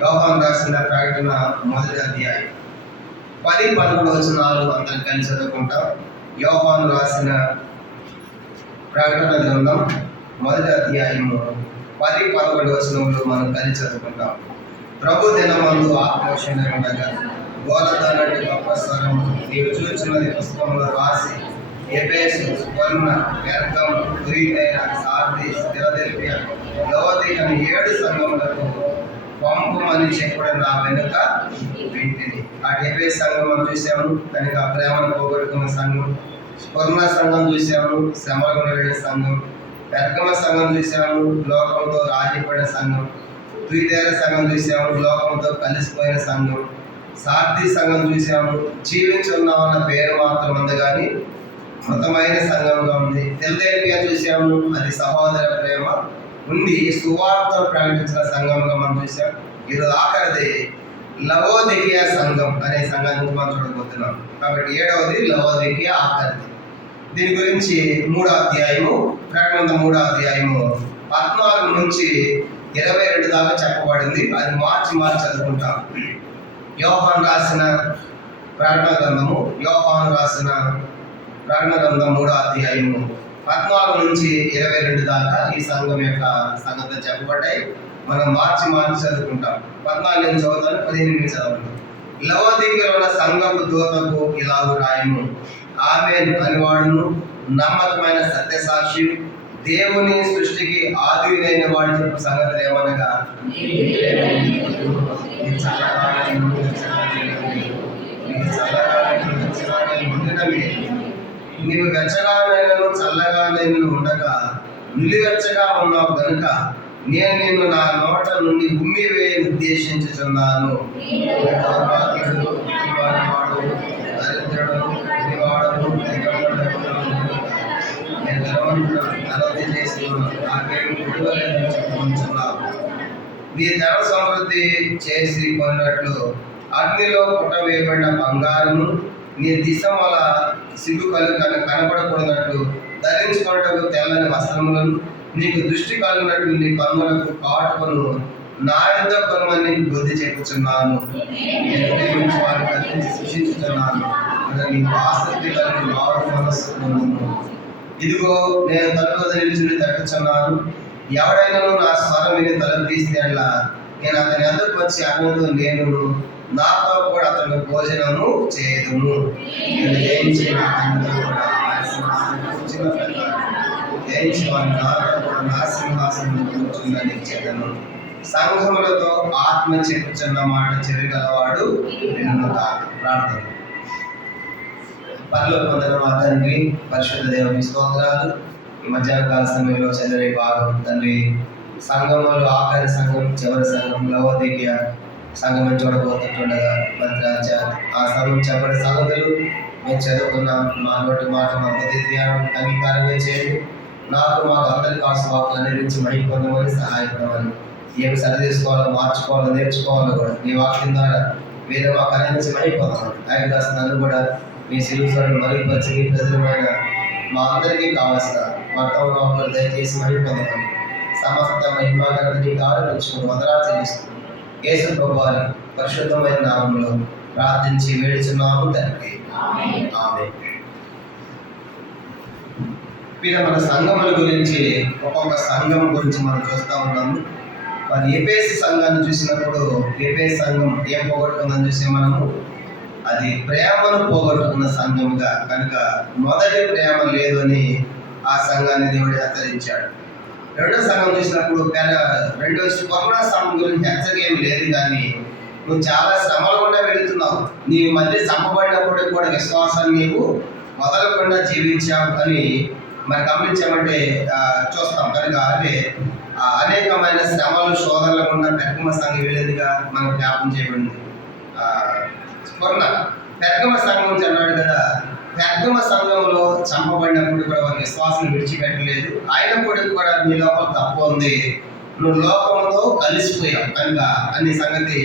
యోహాను రాసిన ప్రకటన మొదటి అధ్యాయం 10-11 వచనాలు అందరం కలిసి చదువుకుంటాం. యోహాను రాసిన ప్రకటన గ్రంథం మొదటి అధ్యాయము 10-11 వచనములు మనం కలిసి చదువుకుంటాం. ప్రభు దినమందు ఆక్రోషంగా ఉండగా గోలతోనటి గొప్ప స్వరము, నీవు చూచినది పుస్తకంలో రాసి ఎఫెసు, స్మరణ, పెర్గము, తుయతైర, సార్దీస్, ఫిలదెల్ఫియా, లవోదికయ అనే 7 సంఘములకు పంపుమని చెప్పడం నా వెనుక వింటిని. ఆ ఎఫెసు సంఘం మనం చూసాము, కనుక ప్రేమను పోగొట్టుకున్న సంఘం. స్మరణ సంఘం చూసాము, శ్రమలు వెళ్ళే సంఘం. పెర్గమ సంఘం చూసాము, లోకంతో రాజీపడిన సంఘం. తుయతైర సంఘం చూసాము, లోకంతో కలిసిపోయిన సంఘం. సార్దీ సంఘం చూసాము, జీవించి ఉన్నామన్న పేరు మాత్రం ఉంది కానీ మతమైన సంఘంగా ఉంది. ఫిలదెల్ఫియా చూసాము, అది సహోదర ప్రేమ ఉండి సువార్తను ప్రకటించిన సంఘంగా మనం చూసాం. ఈరోజు ఆఖరిది లవోదికయ సంఘం అనే సంఘాన్ని మనం చూడబోతున్నాం. కాబట్టి 7వది లవోదికయ, ఆఖరిది. దీని గురించి 3వ అధ్యాయము, ప్రకటన 3వ అధ్యాయము 14 నుంచి 22 దాకా చెప్పబడింది. అది మార్చి చదువుకుంటాం. యోహాను రాసిన ప్రకటన గ్రంథము, యోహాను రాసిన ప్రకటన గ్రంథం 3వ అధ్యాయము 14 నుంచి 22 దాకా ఈ సంఘం యొక్క సంగతులు చెప్పబడ్డాయి. మనం మార్చి చదువుకుంటాం. 14 నుంచి చదువుతాను, 15 నుంచి చదువుతాం. లవోదికయలో ఉన్న సంఘపు దూతకు ఇలాగు రాయము, ఆమేన్ అనేవాడును, నమ్మకమైన సత్యసాక్షి, దేవుని సృష్టికి ఆదివైన వాడు చెప్పు సంగతులు ఏమనగా, నీవు వెచ్చగానైనను చల్లగానైనను ఉండగా నిలువెచ్చగా ఉన్నావు గనుక నేను నిన్ను నా నోట నుండి ఉమ్మివేయ ఉద్దేశించుచున్నాను. నీ ధన సమృద్ధి చేసి కొన్నట్లు అగ్నిలో పుట్టవేయబడిన బంగారము నీ దిశమల సిగ్గుకలు కనపడకూడనట్లు ధరించుకున్నట్టు తెల్లని వస్త్రములను, నీకు దృష్టి కలిగినట్లు నీ కన్నులకు కాటుకను నా యొద్ద కొనమని బుద్ధి చెప్పుచున్నాను. వారిని కల్పించి శిక్షించుతున్నాను. నీకు ఆసక్తి కలిగి మారు మనస్సు. ఇదిగో నేను తలుపు నిలిచి తట్టుచున్నాను. ఎవడైనా నా స్వరం విని తలుపు తీస్తే అట్లా నేను అతని ఎదురుకు వచ్చి అతనితో నేను నాతో కూడా అతను భోజనము చేయదును. నేను జయించి వారిని నాతో కూడా నా సింహాసనం కూర్చుందని చెప్పను. సంఘములతో ఆత్మ చెప్పుచున్న మాట చెవిగలవాడు వినును కాక. ప్రార్థన. పరలోకమందున మా తండ్రి, పరిశుద్ధ దేవుని స్తోత్రాలు. ఈ మధ్యాహ్న కాల సమయంలో చదివే భాగం తండ్రి, సంఘములు ఆఖరి సంఘం, చివరి సంఘం, లవోదికయ సంఘం చూడబోతుండగా మంత్రి ఆ సంఘం చెప్పని సంగతులు మేము చదువుకున్నాం. మా నోటి మాట మా బుద్ధి ధ్యానం అంగీకారంగా చేయండి. మాకు అందరి కాసు వాకులు నిర్మించి మహిళ పొందమని సహాయపడమని, ఏమి సరిచేసుకోవాలో, మార్చుకోవాలో, నేర్చుకోవాలో కూడా నీ వాక్యం ద్వారా మీరు మాకు అనేది మహిళ పొందమని, ఆయన కాస్త నన్ను కూడా మీ శిలువను మరుగుపరిచి మీ ప్రజలమైన మా అందరికీ కావాల్సిన వర్తమాన వాకులు దయచేసి మహిళ పొందమని, సమస్త మహిమాగణని ఆరోపించుకుని వందనాలు చెల్లిస్తున్నాను. యేసు ప్రభువారి పరిశుద్ధమైన నామంలో ప్రార్థించి వేడుచున్నాము తండ్రి, ఆమేన్. మన సంఘముల గురించి, ఒక్కొక్క సంఘం గురించి మనం చూస్తూ ఉన్నాము. మరి ఎఫెసు సంఘాన్ని చూసినప్పుడు ఎఫెసు సంఘం ఏం పోగొట్టుకుందని చూసే మనము, అది ప్రేమను పోగొట్టుకున్న సంఘముగా, కనుక మొదటి ప్రేమ లేదు అని ఆ సంఘాన్ని దేవుడు హెచ్చరించాడు. రెండో సంఘం చూసినప్పుడు రెండో స్వప్న సంఘం గురించి హెచ్చరిక ఏమి లేదు, కానీ నువ్వు చాలా శ్రమలు కూడా వెళుతున్నావు. నీ మధ్య చంపబడినప్పటికి కూడా విశ్వాసాన్ని నీవు వదలకుండా జీవించావు అని మరి గమనించామంటే చూస్తాం. కనుక అంటే అనేకమైన శ్రమలు, శోధనలు కూడా పెర్గమ సంఘం వెళ్ళేదిగా మనకు జ్ఞాపకం చేయబడింది. స్మరణ పెర్గమ సంఘం నుంచి అన్నాడు కదా, పెర్గమ సంఘంలో చంపబడినప్పుడు కూడా వారి విశ్వాసం విడిచిపెట్టలేదు. అయినప్పటికీ కూడా నీ లోపల తప్పు ఉంది, నువ్వు లోకంతో కలిసిపోయావు కనుక అన్ని సంగతి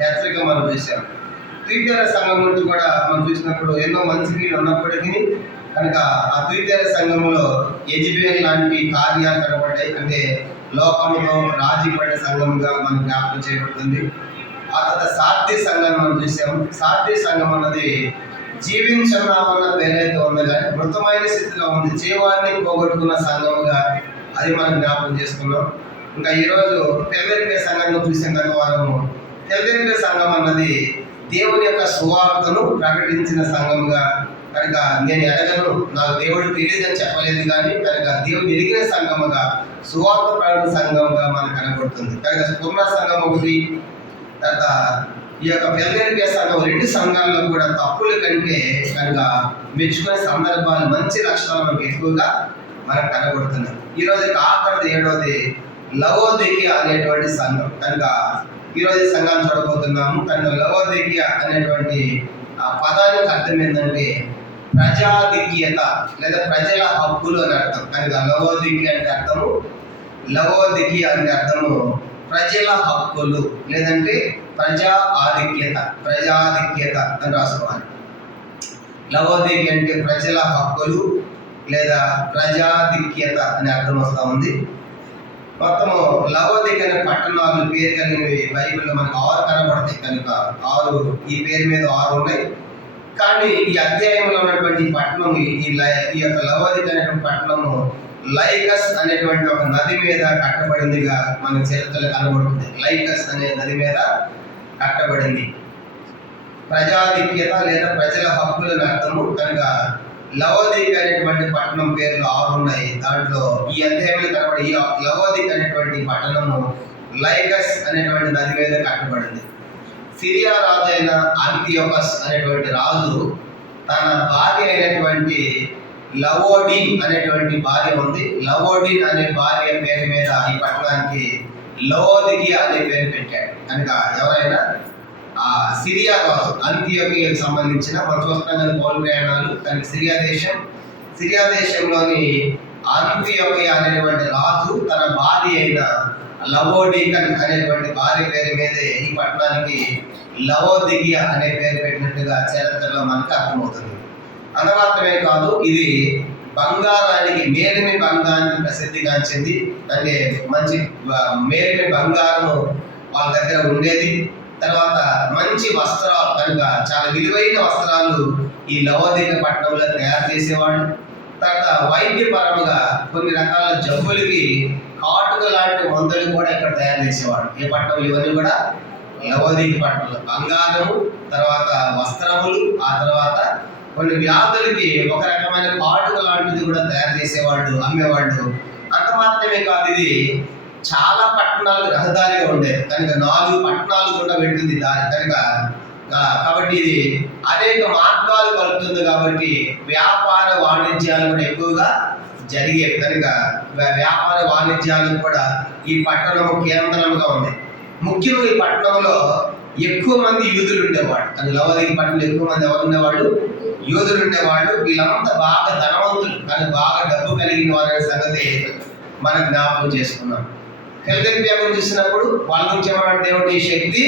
హెచ్చరిక మనం చూసాం. తుయతైర సంఘం గురించి కూడా మనం చూసినప్పుడు ఎన్నో మంచి క్రియలు ఉన్నప్పటికీ కనుక ఆ తుయతైర సంఘంలో యెజబెల్ లాంటి కార్యాలు కనబడ్డాయి. అంటే లోకముతో రాజీ పడిన సంఘముగా మనకు జ్ఞాపకం చేయబడుతుంది. ఆ తర్వాత సార్థి సంఘాన్ని మనం చూసాము. సార్థి సంఘం అన్నది జీవించున్నామన్న పేరైతే ఉంది కానీ మృతమైన స్థితిలో ఉంది, జీవాన్ని పోగొట్టుకున్న సంఘముగా అది మనం జ్ఞాపకం చేసుకున్నాం. ఇంకా ఈరోజు ఫిలదెల్ఫియా సంఘంలో చూసిన గత వారము ఫిలదెల్ఫియా సంఘం అన్నది దేవుని యొక్క సువార్తను ప్రకటించిన సంఘముగా, కనుక నేను ఎరగను, నాకు దేవుడు తెలియదని చెప్పలేదు కానీ కనుక దేవుడు ఎరిగిన సంఘముగా, సువార్త ప్రకటన సంఘముగా మనకు కనబడుతుంది. కనుక స్ఫురణ సంఘం ఒకటి, తర్వాత ఈ యొక్క ఫిలదెల్ఫియా సంఘం, రెండు సంఘాల్లో కూడా తప్పుల కంటే కనుక మెచ్చుకునే సందర్భాలు, మంచి లక్షణాలు మనకు ఎక్కువగా మనకు కనబడుతున్నాయి. ఈరోజు ఆఖరిది ఏడవది లవోదికియా అనేటువంటి సంఘం. కనుక ఈరోజు సంఘాన్ని చూడబోతున్నాము. కనుక లవోదికియా అనేటువంటి పదానికి అర్థం ఏంటంటే ప్రజాధిక్యత లేదా ప్రజల హక్కులు అని అర్థం. కనుక లవోదికియా అంటే అర్థము, లవోదికియా అంటే అర్థము ప్రజల హక్కులు లేదంటే ప్రజా ఆధిక్యత, ప్రజాధిక్యత అని రాసుకోవాలి. లవోదికియా అంటే ప్రజల హక్కులు లేదా ప్రజాధిక్యత అనే అర్థం వస్తూ ఉంది. మొత్తము లవోదికియా అనే పట్టణాలు పేరు కలిగినవి బైబిల్లో మనకు 6 కనబడతాయి. కనుక 6, ఈ పేరు మీద 6 ఉన్నాయి. కానీ ఈ అధ్యాయంలో ఉన్నటువంటి పట్టణం, ఈ యొక్క లవోదికియా అనేటువంటి పట్టణము లైకస్ అనేటువంటి ఒక నది మీద కట్టబడిందిగా మన చరిత్రలో కనబడుతుంది. లైకస్ అనే నది మీద కట్టబడింది. ప్రజాధిక్యత లేదా ప్రజల హక్కులను అర్థము. కనుక లవోదికియా అనేటువంటి పట్టణం పేర్లు 6 ఉన్నాయి. దాంట్లో ఈ అధ్యాయంలో కనబడి ఈ లవోదికియా అనేటువంటి పట్టణము లైకస్ అనేటువంటి నది మీద కట్టబడింది. సిరియా రాజు అయిన అంతియోకస్ అనేటువంటి రాజు తన భార్య అయినటువంటి లవోడిన్ అనేటువంటి భార్య ఉంది. లవోడిన్ అనే భార్య పేరు మీద ఈ పట్టణానికి లవోదికియా అనే పేరు పెట్టాడు. కనుక ఎవరైనా ఆ సిరియా రాజు అంతియోకియాకు సంబంధించిన మనం చూస్తున్నాం కదా పౌలు ప్రయాణాలు. కనుక సిరియా దేశంలోని అంతియోకియా అనేటువంటి రాజు తన భార్య అయిన లవోడికన్ అనేటువంటి భార్య పేరు మీదే ఈ పట్టణానికి లవోదికియా అనే పేరు పెట్టినట్టుగా చరిత్రలో మనకు అర్థమవుతుంది. అంత మాత్రమే కాదు, ఇది బంగారానికి, మేలిమి బంగారానికి ప్రసిద్ధిగాంచింది. అంటే మంచి మేలిమి బంగారము వాళ్ళ దగ్గర ఉండేది. తర్వాత మంచి వస్త్రాలు, కనుక చాలా విలువైన వస్త్రాలు ఈ లవోదికియా పట్టణంలో తయారు చేసేవాళ్ళు. తర్వాత వైద్యపరముగా కొన్ని రకాల జబ్బులకి కాటుక లాంటి మందులు కూడా ఇక్కడ తయారు చేసేవాడు. ఏ పట్టణం? ఇవన్నీ కూడా లవోదికియా పట్టణంలో. బంగారము, తర్వాత వస్త్రములు, ఆ తర్వాత కొన్ని వ్యాధులకి ఒక రకమైన కాటుక లాంటిది కూడా తయారు చేసేవాళ్ళు, అమ్మేవాళ్ళు. అంత మాత్రమే కాదు, ఇది చాలా పట్టణాలు రహదారిగా ఉండేది. కనుక 4 పట్టణాలు కూడా వెళ్తుంది దారి. కనుక కాబట్టి ఇది అనేక మార్గాలు కలుపుతుంది. కాబట్టి వ్యాపార వాణిజ్యాలు కూడా ఎక్కువగా జరిగేవి. కనుక వ్యాపార వాణిజ్యాలకు కూడా ఈ పట్టణము కేంద్రంగా ఉంది. ముఖ్యంగా ఈ పట్టణంలో ఎక్కువ మంది యూదులు ఉండేవాడు. కానీ లవోదికియా పట్టణంలో ఎక్కువ మంది ఎవరు ఉండేవాళ్ళు? యూదులు ఉండేవాళ్ళు. వీళ్ళంతా బాగా ధనవంతులు, కానీ బాగా డబ్బు కలిగిన వారి సంగతి మనం జ్ఞాపకం చేసుకున్నాం. ఫిలదెల్ఫియా గురించి చూసినప్పుడు వాళ్ళ గురించి ఏమన్నాడు దేవుడు? ఈ శక్తి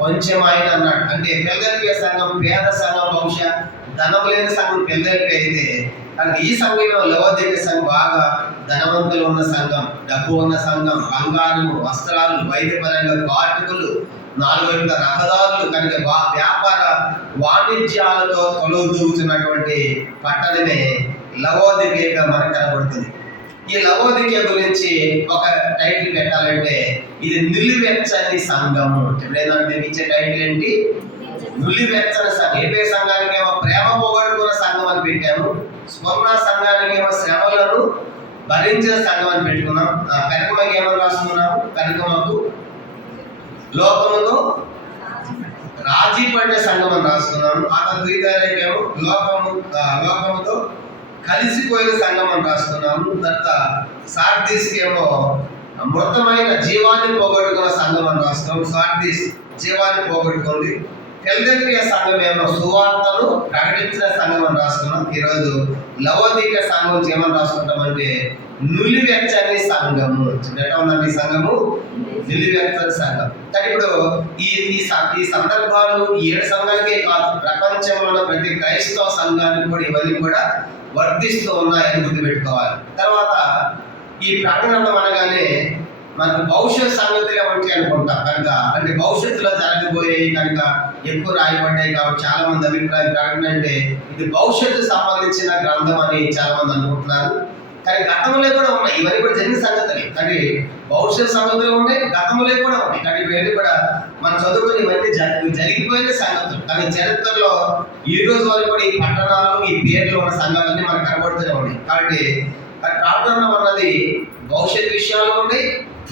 కొంచెం ఆయన అన్నాడు. అంటే ఫిలదెల్ఫియా సంఘం పేద సంఘం, బహుశా ధనం లేని సంఘం ఫిలదెల్ఫియా అయితే, కనుక ఈ సంఘంలో లవోదికియా సంఘం బాగా ధనవంతులు ఉన్న సంఘం, డబ్బు ఉన్న సంఘం, బంగారము, వస్త్రాలు, వైద్యపరంగా కాటుకలు, 4 వైపుల రహదారులు, కనుక వ్యాపార వాణిజ్యాలతో కొలువుతూగుతున్నటువంటి పట్టణమే లవోదికియా మనకు కనబడుతుంది. ఈ లవోదికియా గురించి ఒక టైటిల్ పెట్టాలంటే ఇది నిలువెచ్చని సంఘము. ఎప్పుడైనా ఇచ్చే టైటిల్ ఏంటి? నిలువెచ్చని సంఘం. ఏ సంఘానికి ఏమో ప్రేమ పోగొట్టుకున్న సంఘం అని పెట్టాము. స్వర్ణ సంఘానికి ఏమో శ్రమలను భరించిన సంఘం అని పెట్టుకున్నాం. పెరకమకి ఏమని రాసుకున్నాము? కనకమకు లోకముతో రాజీ పడిన సంఘం అని రాసుకున్నాము. ఆ ద్వితీయేమో లోకముతో కలిసిపోయిన సంఘం అని రాసుకున్నాము. తర్వాత సార్దీస్కి ఏమో మృతమైన జీవాన్ని పోగొట్టుకున్న సంఘం అని రాసుకున్నాము. సార్దీస్ జీవాన్ని పోగొట్టుకుంది. ఫిలదెల్ఫియా సంఘం ఏమో సువార్తను ప్రకటించిన సంఘం అని రాసుకున్నాం. ఈరోజు లవోదికియా సంఘం నుంచి ఏమని రాసుకుంటామంటే నిలువెచ్చని సంఘము. ఎట్లా ఉందండి ఈ సంఘము? నిలువెచ్చని సంఘం. కానీ ఇప్పుడు ఈ సందర్భాలు 7 సంఘాలకే కాదు, ప్రపంచంలో ఉన్న ప్రతి క్రైస్తవ సంఘానికి కూడా ఇవన్నీ కూడా వర్ధిస్తూ ఉన్నాయని గుర్తుపెట్టుకోవాలి. తర్వాత ఈ ప్రకటన అనగానే మనకు భవిష్యత్ సంగతులు ఏమంటే అనుకుంటాం కనుక, అంటే భవిష్యత్తులో జరగబోయేవి కనుక ఎక్కువ రాయబడ్డాయి కాబట్టి చాలా మంది అభిప్రాయం ప్రకటన అంటే ఇది భవిష్యత్తు సంబంధించిన గ్రంథం అని చాలా మంది అనుకుంటున్నారు. కానీ గతంలో కూడా ఉన్నాయి, ఇవన్నీ కూడా జరిగిన సంగతులే. కానీ భవిష్యత్ సంగతులు ఉన్నాయి, గతంలో కూడా ఉన్నాయి. కానీ ఇవన్నీ కూడా మనం చదువుకుని ఇవన్నీ జరిగిపోయిన సంగతులు. కానీ చరిత్రలో ఈ రోజు వరకు కూడా ఈ పట్టణాలు, ఈ పేర్లు ఉన్న సంఘాలన్నీ మనకు కనబడుతూనే ఉన్నాయి. కాబట్టి ప్రార్థన అన్నది భవిష్యత్ విషయాలు ఉన్నాయి,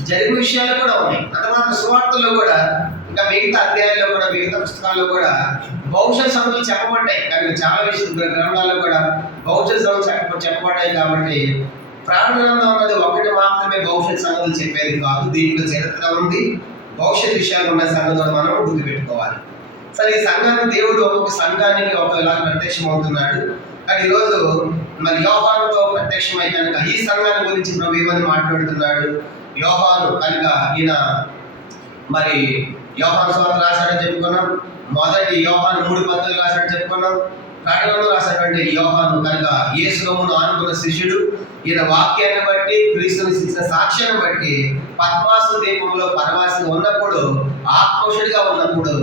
జరిగిన విషయాలు కూడా ఉన్నాయి. అంతమాత్రం సువార్తల్లో కూడా ఇంకా మిగతా అధ్యాయాల్లో కూడా మిగతా పుస్తకాల్లో కూడా భవిష్యత్ సంగతులు చెప్పబడ్డాయి. కానీ చాలా గ్రంథాల్లో కూడా భవిష్యత్ సంగతులు చెప్పబడ్డాయి. కాబట్టి ప్రార్థన అన్నది ఒకటి మాత్రమే భవిష్యత్ సంగతులు చెప్పేది కాదు. దీంట్లో చరిత్ర ఉంది, భవిష్యత్ విషయాలు ఉన్న సంగతులు మనం గుర్తుపెట్టుకోవాలి. సరే, ఈ సంఘాన్ని దేవుడు ఒక్కొక్క సంఘానికి ఒకలా ప్రత్యక్షం అవుతున్నాడు. కానీ ఈరోజు మరి యోహానుతో ప్రత్యక్షమై కనుక ఈ సంఘాన్ని గురించి ప్రభు ఏమని మాట్లాడుతున్నాడు. యోహాను కనుక ఈయన మరి యోహాను సువార్త రాశాడని చెప్పుకున్నాం. మొదటి యోహాను 3 పత్రికలు రాశాడని చెప్పుకున్నాం. ప్రకటనలో రాశాడంటే యోహాను కనుక యేసును ఆనుకున్న శిష్యుడు. ఈయన వాక్యాన్ని బట్టి, క్రీస్తుని ఇచ్చిన సాక్ష్యాన్ని బట్టి పద్మాసు దీపంలో పరమాశంగా ఉన్నప్పుడు, ఆక్రోషుడిగా ఉన్నప్పుడు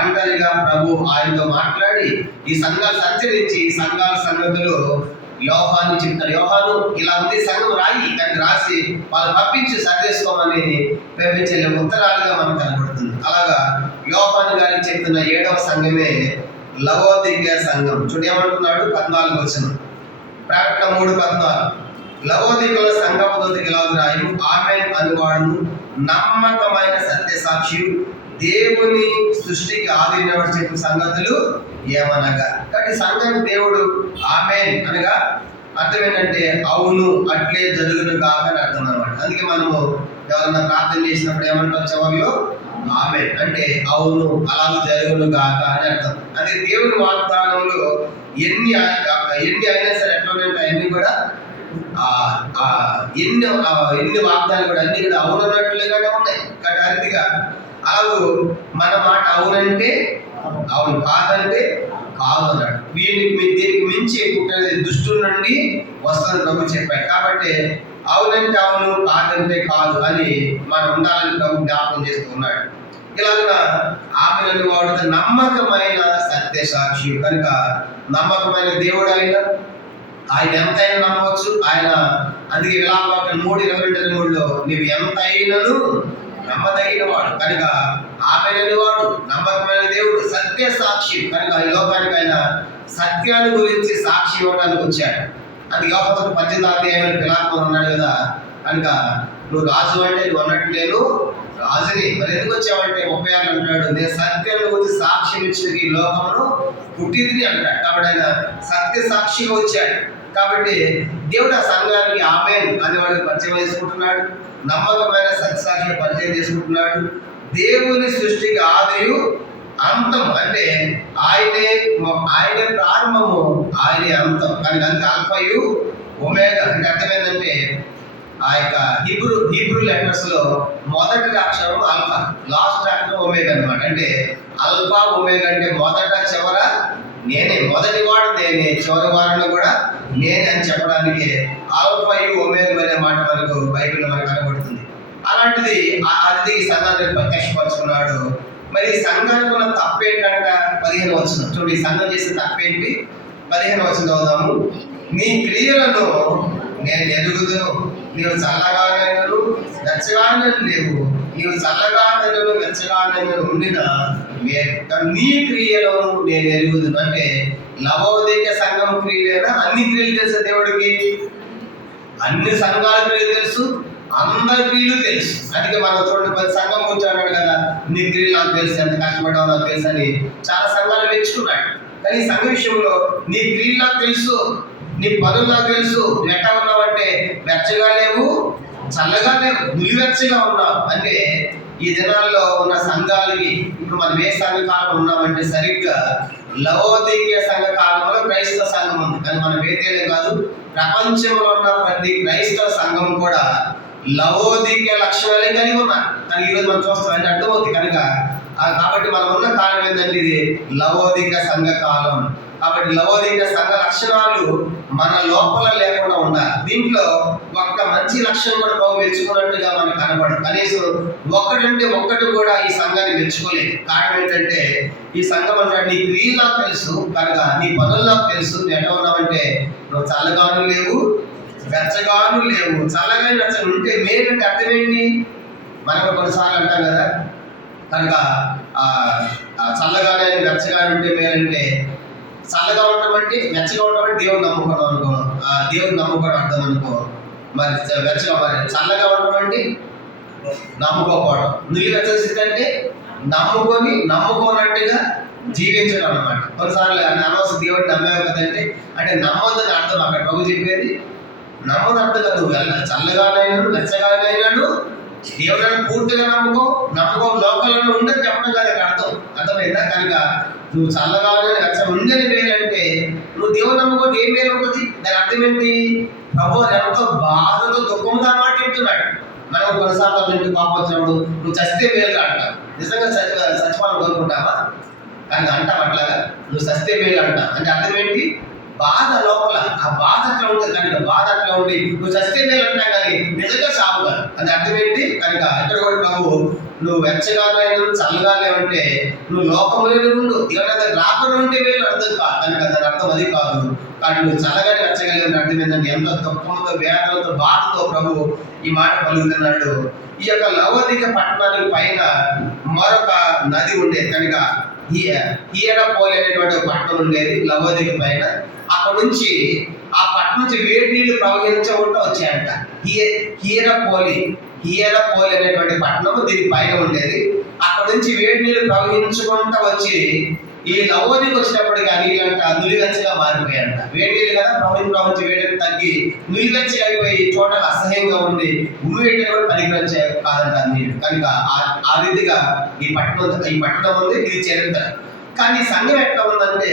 ఒంటరిగా ప్రభు ఆయనతో మాట్లాడి ఈ సంఘాలు సంచరించి ఈ సంఘాల సంగతులు యోహాను చెప్తాడు. యోహాను ఇలా ఉంది సంఘం రాయి, కానీ రాసి వాళ్ళు పంపించి సరిచేసుకోమని పంపించే ఉత్తరాలుగా మనకు కనబడుతుంది. అలాగా యోహాను గారికి చెప్తున్న 7వ సంఘమే లవోదికయ సంఘం. చూడు ఏమంటున్నాడు 14 వచనం, ప్రకటన 3:14. లవోదికల సంఘపు దూతకి ఇలాగు రాయు, ఆమేన్ అనువాడును, నమ్మకమైన సత్యసాక్షి, దేవుని సృష్టికి ఆదినవాడు చెప్పిన సంగతులు ఏమనగా. కాబట్టి సంఘానికి దేవుడు ఆమేన్ అనగా అర్థం ఏంటంటే అవును, అట్లే జరుగును కాక అని అర్థం అన్నమాట. అందుకే మనము ఎవరన్నా ప్రార్థన చేసినప్పుడు ఏమంటాం చివరిలో ఆమేన్ అంటే అవును, అలాగే జరుగును కాక అని అర్థం. అదే దేవుని వాగ్దానంలో ఎన్ని అయినా సరే ఎట్లా ఉంటాయి అన్ని కూడా ఎన్ని వాగ్దానాలు కూడా అన్ని కూడా అవునన్నట్లుగానే ఉన్నాయి. కాబట్టి అతిగా అలాగూ మన మాట అవునంటే అవును, కాదంటే కాదు అన్నాడు. దీనికి మించి పుట్టినది దుష్టుల నుండి వస్తుంది ప్రభు చెప్పాడు. కాబట్టి అవునంటే అవును, కాదంటే కాదు అని మనం ఉండాలని ప్రభు జ్ఞాపకం చేస్తున్నాడు. ఇలాగా ఆమెను వాడుతూ నమ్మకమైన సత్య సాక్షి కనుక నమ్మకమైన దేవుడు ఆయన ఎంతైనా నమ్మవచ్చు. ఆయన అందుకే విలాపం 3:22-23లో నీవు ఎంతైనను నమ్మదగిన వాడు కనుక ఆమెనని వాడు, నమ్మకమైన దేవుడు, సత్య సాక్షి కనుక ఈ లోకానికి ఆయన సత్యాన్ని గురించి సాక్షి ఇవ్వడానికి వచ్చాడు. అది యోహాను 18వ అధ్యాయంలో విలాపం ఉన్నాడు కదా. కనుక నువ్వు రాజు అంటే నువ్వు అన్నట్టు నేను రాజుని, మరి ఎందుకు వచ్చావంటే 36 అంటాడు, నేను సత్యాన్ని గురించి సాక్ష్యం ఇచ్చిన ఈ లోకంలో పుట్టింది అంటాడు. కాబట్టి ఆయన సత్య సాక్షిగా వచ్చాడు. కాబట్టి దేవుడు ఆ సంఘానికి ఆమేన్ అని వాడికి పరిచయం చేసుకుంటున్నాడు, నమ్మకమైన సత్యసాక్షిని పరిచయం చేసుకుంటున్నాడు. దేవుని సృష్టికి ఆదియు అంతం అంటే ఆయనే ప్రారంభము, ఆయనే అంతం. కానీ దానికి ఆల్ఫాయు ఒమేగా అంటే అర్థమైందంటే ఆ యొక్క హీబ్రూ లెటర్స్ లో మొదటి అక్షరం ఆల్ఫా, లాస్ట్ అక్షరం ఒమేగా అనమాట. అంటే ఆల్ఫా ఒమేగా అంటే మొదట చివర నేనే, మొదటి వాడు నేనే, చివరి వారిలో కూడా నేనే అని చెప్పడానికి ఆల్ఫాయు ఒమేగా అనే మాట మనకు బైబిల్లో మనకు కనబడుతుంది. అలాంటిది అది సంఘాన్ని ప్రత్యక్షపరుచుకున్నాడు. మరి సంఘానికి ఉన్న తప్పేంటంట 15వ వచనం. చూడండి, ఈ సంఘం చేసిన తప్పేంటి 15వ వచనం చదువుదాము. నీ క్రియలను నేను ఎరుగుదును, నీవు చల్లగానైనను వెచ్చగానైనను లేవు, నీవు చల్లగానైనను వెచ్చగానైనను ఉండిన నీ క్రియలను నేను ఎరుగుదును. అంటే లవోదిక సంఘం క్రియలేనా? అన్ని క్రియలు తెలుసు దేవుడికి, అన్ని సంఘాల క్రియలు తెలుసు, అందరి క్రియలు తెలుసు. అందుకే మనం చూడండి 10 సంఘం గురించి అన్నాడు కదా, నీ క్రియలు నాకు తెలుసు, ఎంత కష్టపడ్డావు నాకు తెలుసు అని చాలా సంఘాలు మెచ్చుకున్నాడు. కానీ ఈ సంఘ విషయంలో నీ క్రియలు నాకు తెలుసు, నీ పనులు నాకు తెలుసు, ఎట్లా ఉన్నావంటే వెచ్చగా లేవు, చల్లగా లేవు, నిలువెచ్చగా ఉన్నావు. అంటే ఈ దినాల్లో ఉన్న సంఘాలకి ఇప్పుడు మనం ఏ సంఘ కాలం ఉన్నామంటే సరిగ్గా లవోదికీయ సంఘ కాలంలో క్రైస్తవ సంఘం ఉంది. కానీ మన వేదేలే కాదు, ప్రపంచంలో ఉన్న ప్రతి క్రైస్తవ సంఘం కూడా లవోదికీయ లక్షణాలే కలిగి ఉన్నారు. కానీ ఈరోజు మనం చూస్తాం అంటే అర్థమవుతుంది కనుక. కాబట్టి మనం ఉన్న కాలం ఏంటంటే ఇది లవోదిక సంఘ కాలం. కాబట్టి లవోదిక సంఘ లక్షణాలు మన లోపల లేకుండా ఉండాలి. దీంట్లో ఒక్క మంచి లక్షణం కూడా ప్రభు మెచ్చుకున్నట్టుగా మనకు కనపడదు. కనీసం ఒక్కటి కూడా ఈ సంఘాన్ని మెచ్చుకోలేదు. కారణం ఏంటంటే ఈ సంఘం అంటే నీ క్రియలు నాకు తెలుసు కనుక, నీ పనులు నాకు తెలుసు, నువ్వు ఎట్లా ఉన్నావంటే నువ్వు చల్లగాను లేవు వెచ్చగాను లేవు. చల్లగా వెచ్చగా ఉంటే మేలంటే అర్థం ఏంటి? మనం కొన్నిసార్లు అంటాం కదా, కనుక చల్లగానే వెచ్చగానే ఉంటే మేలంటే, చల్లగా ఉండడం అంటే వెచ్చగా ఉండడం అంటే దేవుడు నమ్ముకోవడం అనుకో, దేవుడు నమ్ముకోవడం అర్థం అనుకో. మరి వెచ్చగా మరి చల్లగా ఉండడం అంటే నమ్ముకోకపోవడం. నువ్వు వెచ్చసిద్ధి అంటే నమ్ముకోనట్టుగా జీవించడం అన్నమాట. కొన్నిసార్లు అనవసరం దేవుడిని నమ్మావు కదంటే అంటే నమ్మొద్దని అర్థం. అక్కడ ప్రభు చెప్పేది నమ్మదు అర్థం కాదు. చల్లగానైనాడు వెచ్చగానైనాడు దేవుడు పూర్తిగా నమ్ముకో లోకల్లో ఉండని చెప్పడం కాదు అక్కడ అర్థమైందా? కనుక నువ్వు చల్లగానే వెచ్చ ఉండని మేలంటే నువ్వు దేవుడు నమ్ముకోండి ఏం మేలు ఉంటుంది? దాని అర్థం ఏంటి? ప్రభు ఎంతో బాధతో దుఃఖంతో మాట చెప్తున్నాడు. మనం కొన్నిసార్లు ఇంటికి పాపం వచ్చినప్పుడు నువ్వు చస్తే మేలు అంటావు. నిజంగా చచ్చిపోవాలని కోరుకుంటావా? కానీ అంటాం అట్లాగా, నువ్వు చస్తే మేలు అంటావు అంటే అర్థం ఏంటి? బాధ లోపల ఆ బాధ అట్లా ఉంటుంది. కనుక బాధ అట్లా ఉండి నువ్వు చస్తే మేలు అంటా కానీ నిజంగా సాగుగా అది అర్థం ఏంటి? కనుక ఇక్కడ కూడా ప్రభు నువ్వు వెచ్చగానే చల్లగానే ఉంటే నువ్వు లోకంలో ఉండు, ఇవన్నీ రాకుండా ఉంటే మేలు అర్థం కాదు. కనుక దాని అర్థం అది కాదు. కానీ నువ్వు చల్లగానే వెచ్చగలిగిన అర్థం ఏంటంటే ఎంతో దుఃఖంతో వేదనతో బాధతో ప్రభు ఈ మాట పలుకుతున్నాడు. ఈ యొక్క లవోదిక పట్టణానికి పైన మరొక నది ఉండేది. కనుక హియరపోలి అనేటువంటి ఒక పట్టణం ఉండేది లవోదిక పైన. అక్కడ నుంచి ఆ పట్టణం నుంచి వేడి నీళ్లు ప్రవహించకుండా వచ్చాయంట. హియరపోలి అనేటువంటి పట్టణము దీని పైన ఉండేది. అక్కడ నుంచి వేడి నీళ్లు ప్రవహించుకుంటూ వచ్చి ఈ లవోదికి వచ్చినప్పటికీ ఆ నీళ్ళంట నులివెచ్చగా మారిపోయాయంట. వేడి నీళ్ళు కదా ప్రవహించి వేడిని తగ్గి నులివెచ్చగా అయిపోయి చూడడానికి అసహ్యంగా ఉండి ఉమ్మివేయడం కూడా పనికిరొచ్చే కాదంట నీళ్ళు. కనుక ఆ రీతిగా ఈ పట్టణం ఉంది. ఇది చరిత్ర. కానీ సంఘం ఎట్లా ఉందంటే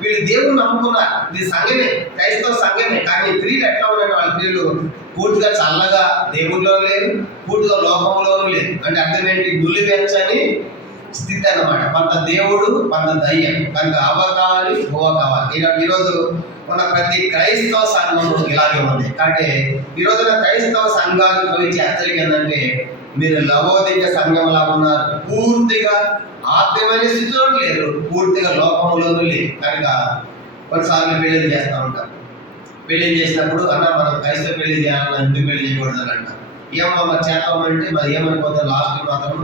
వీళ్ళు దేవుని నమ్ముకున్నారు. ఇది సంఘమే, క్రైస్తవ సంఘమే. కానీ క్రియలు ఎట్లా ఉన్నాయంటే వాళ్ళ క్రియలు పూర్తిగా చల్లగా దేవుడిలో లేదు, పూర్తిగా లోకంలోనూ లేదు. అంటే అర్థం ఏంటి? నులివెచ్చని స్థితి అన్నమాట. కొంత దేవుడు కొంత దయ్యం. కనుక అవ్వ కావాలి హోవ కావాలి. ఈరోజు ఉన్న ప్రతి క్రైస్తవ సంఘం ఇలాగే ఉంది. కాబట్టి ఈరోజున క్రైస్తవ సంఘాలకు గురించి హెచ్చరిక ఏంటంటే మీరు లవోదిక సంఘం లాగా ఉన్నారు. పూర్తిగా ఆత్మీయమైన స్థితిలో లేరు, పూర్తిగా లోకంలోనూ లేదు. కనుక కొన్నిసార్లు పెళ్లి చేస్తూ ఉంటాం. పెళ్లి చేసినప్పుడు అన్న మనం క్రైస్తవ పెళ్లి చేయాలన్నా ఎందుకు పెళ్లి చేయకూడదు అని అంటాం. ఏమమ్మా చేస్తామంటే మరి ఏమనుకోతాం, లాస్ట్ మాత్రం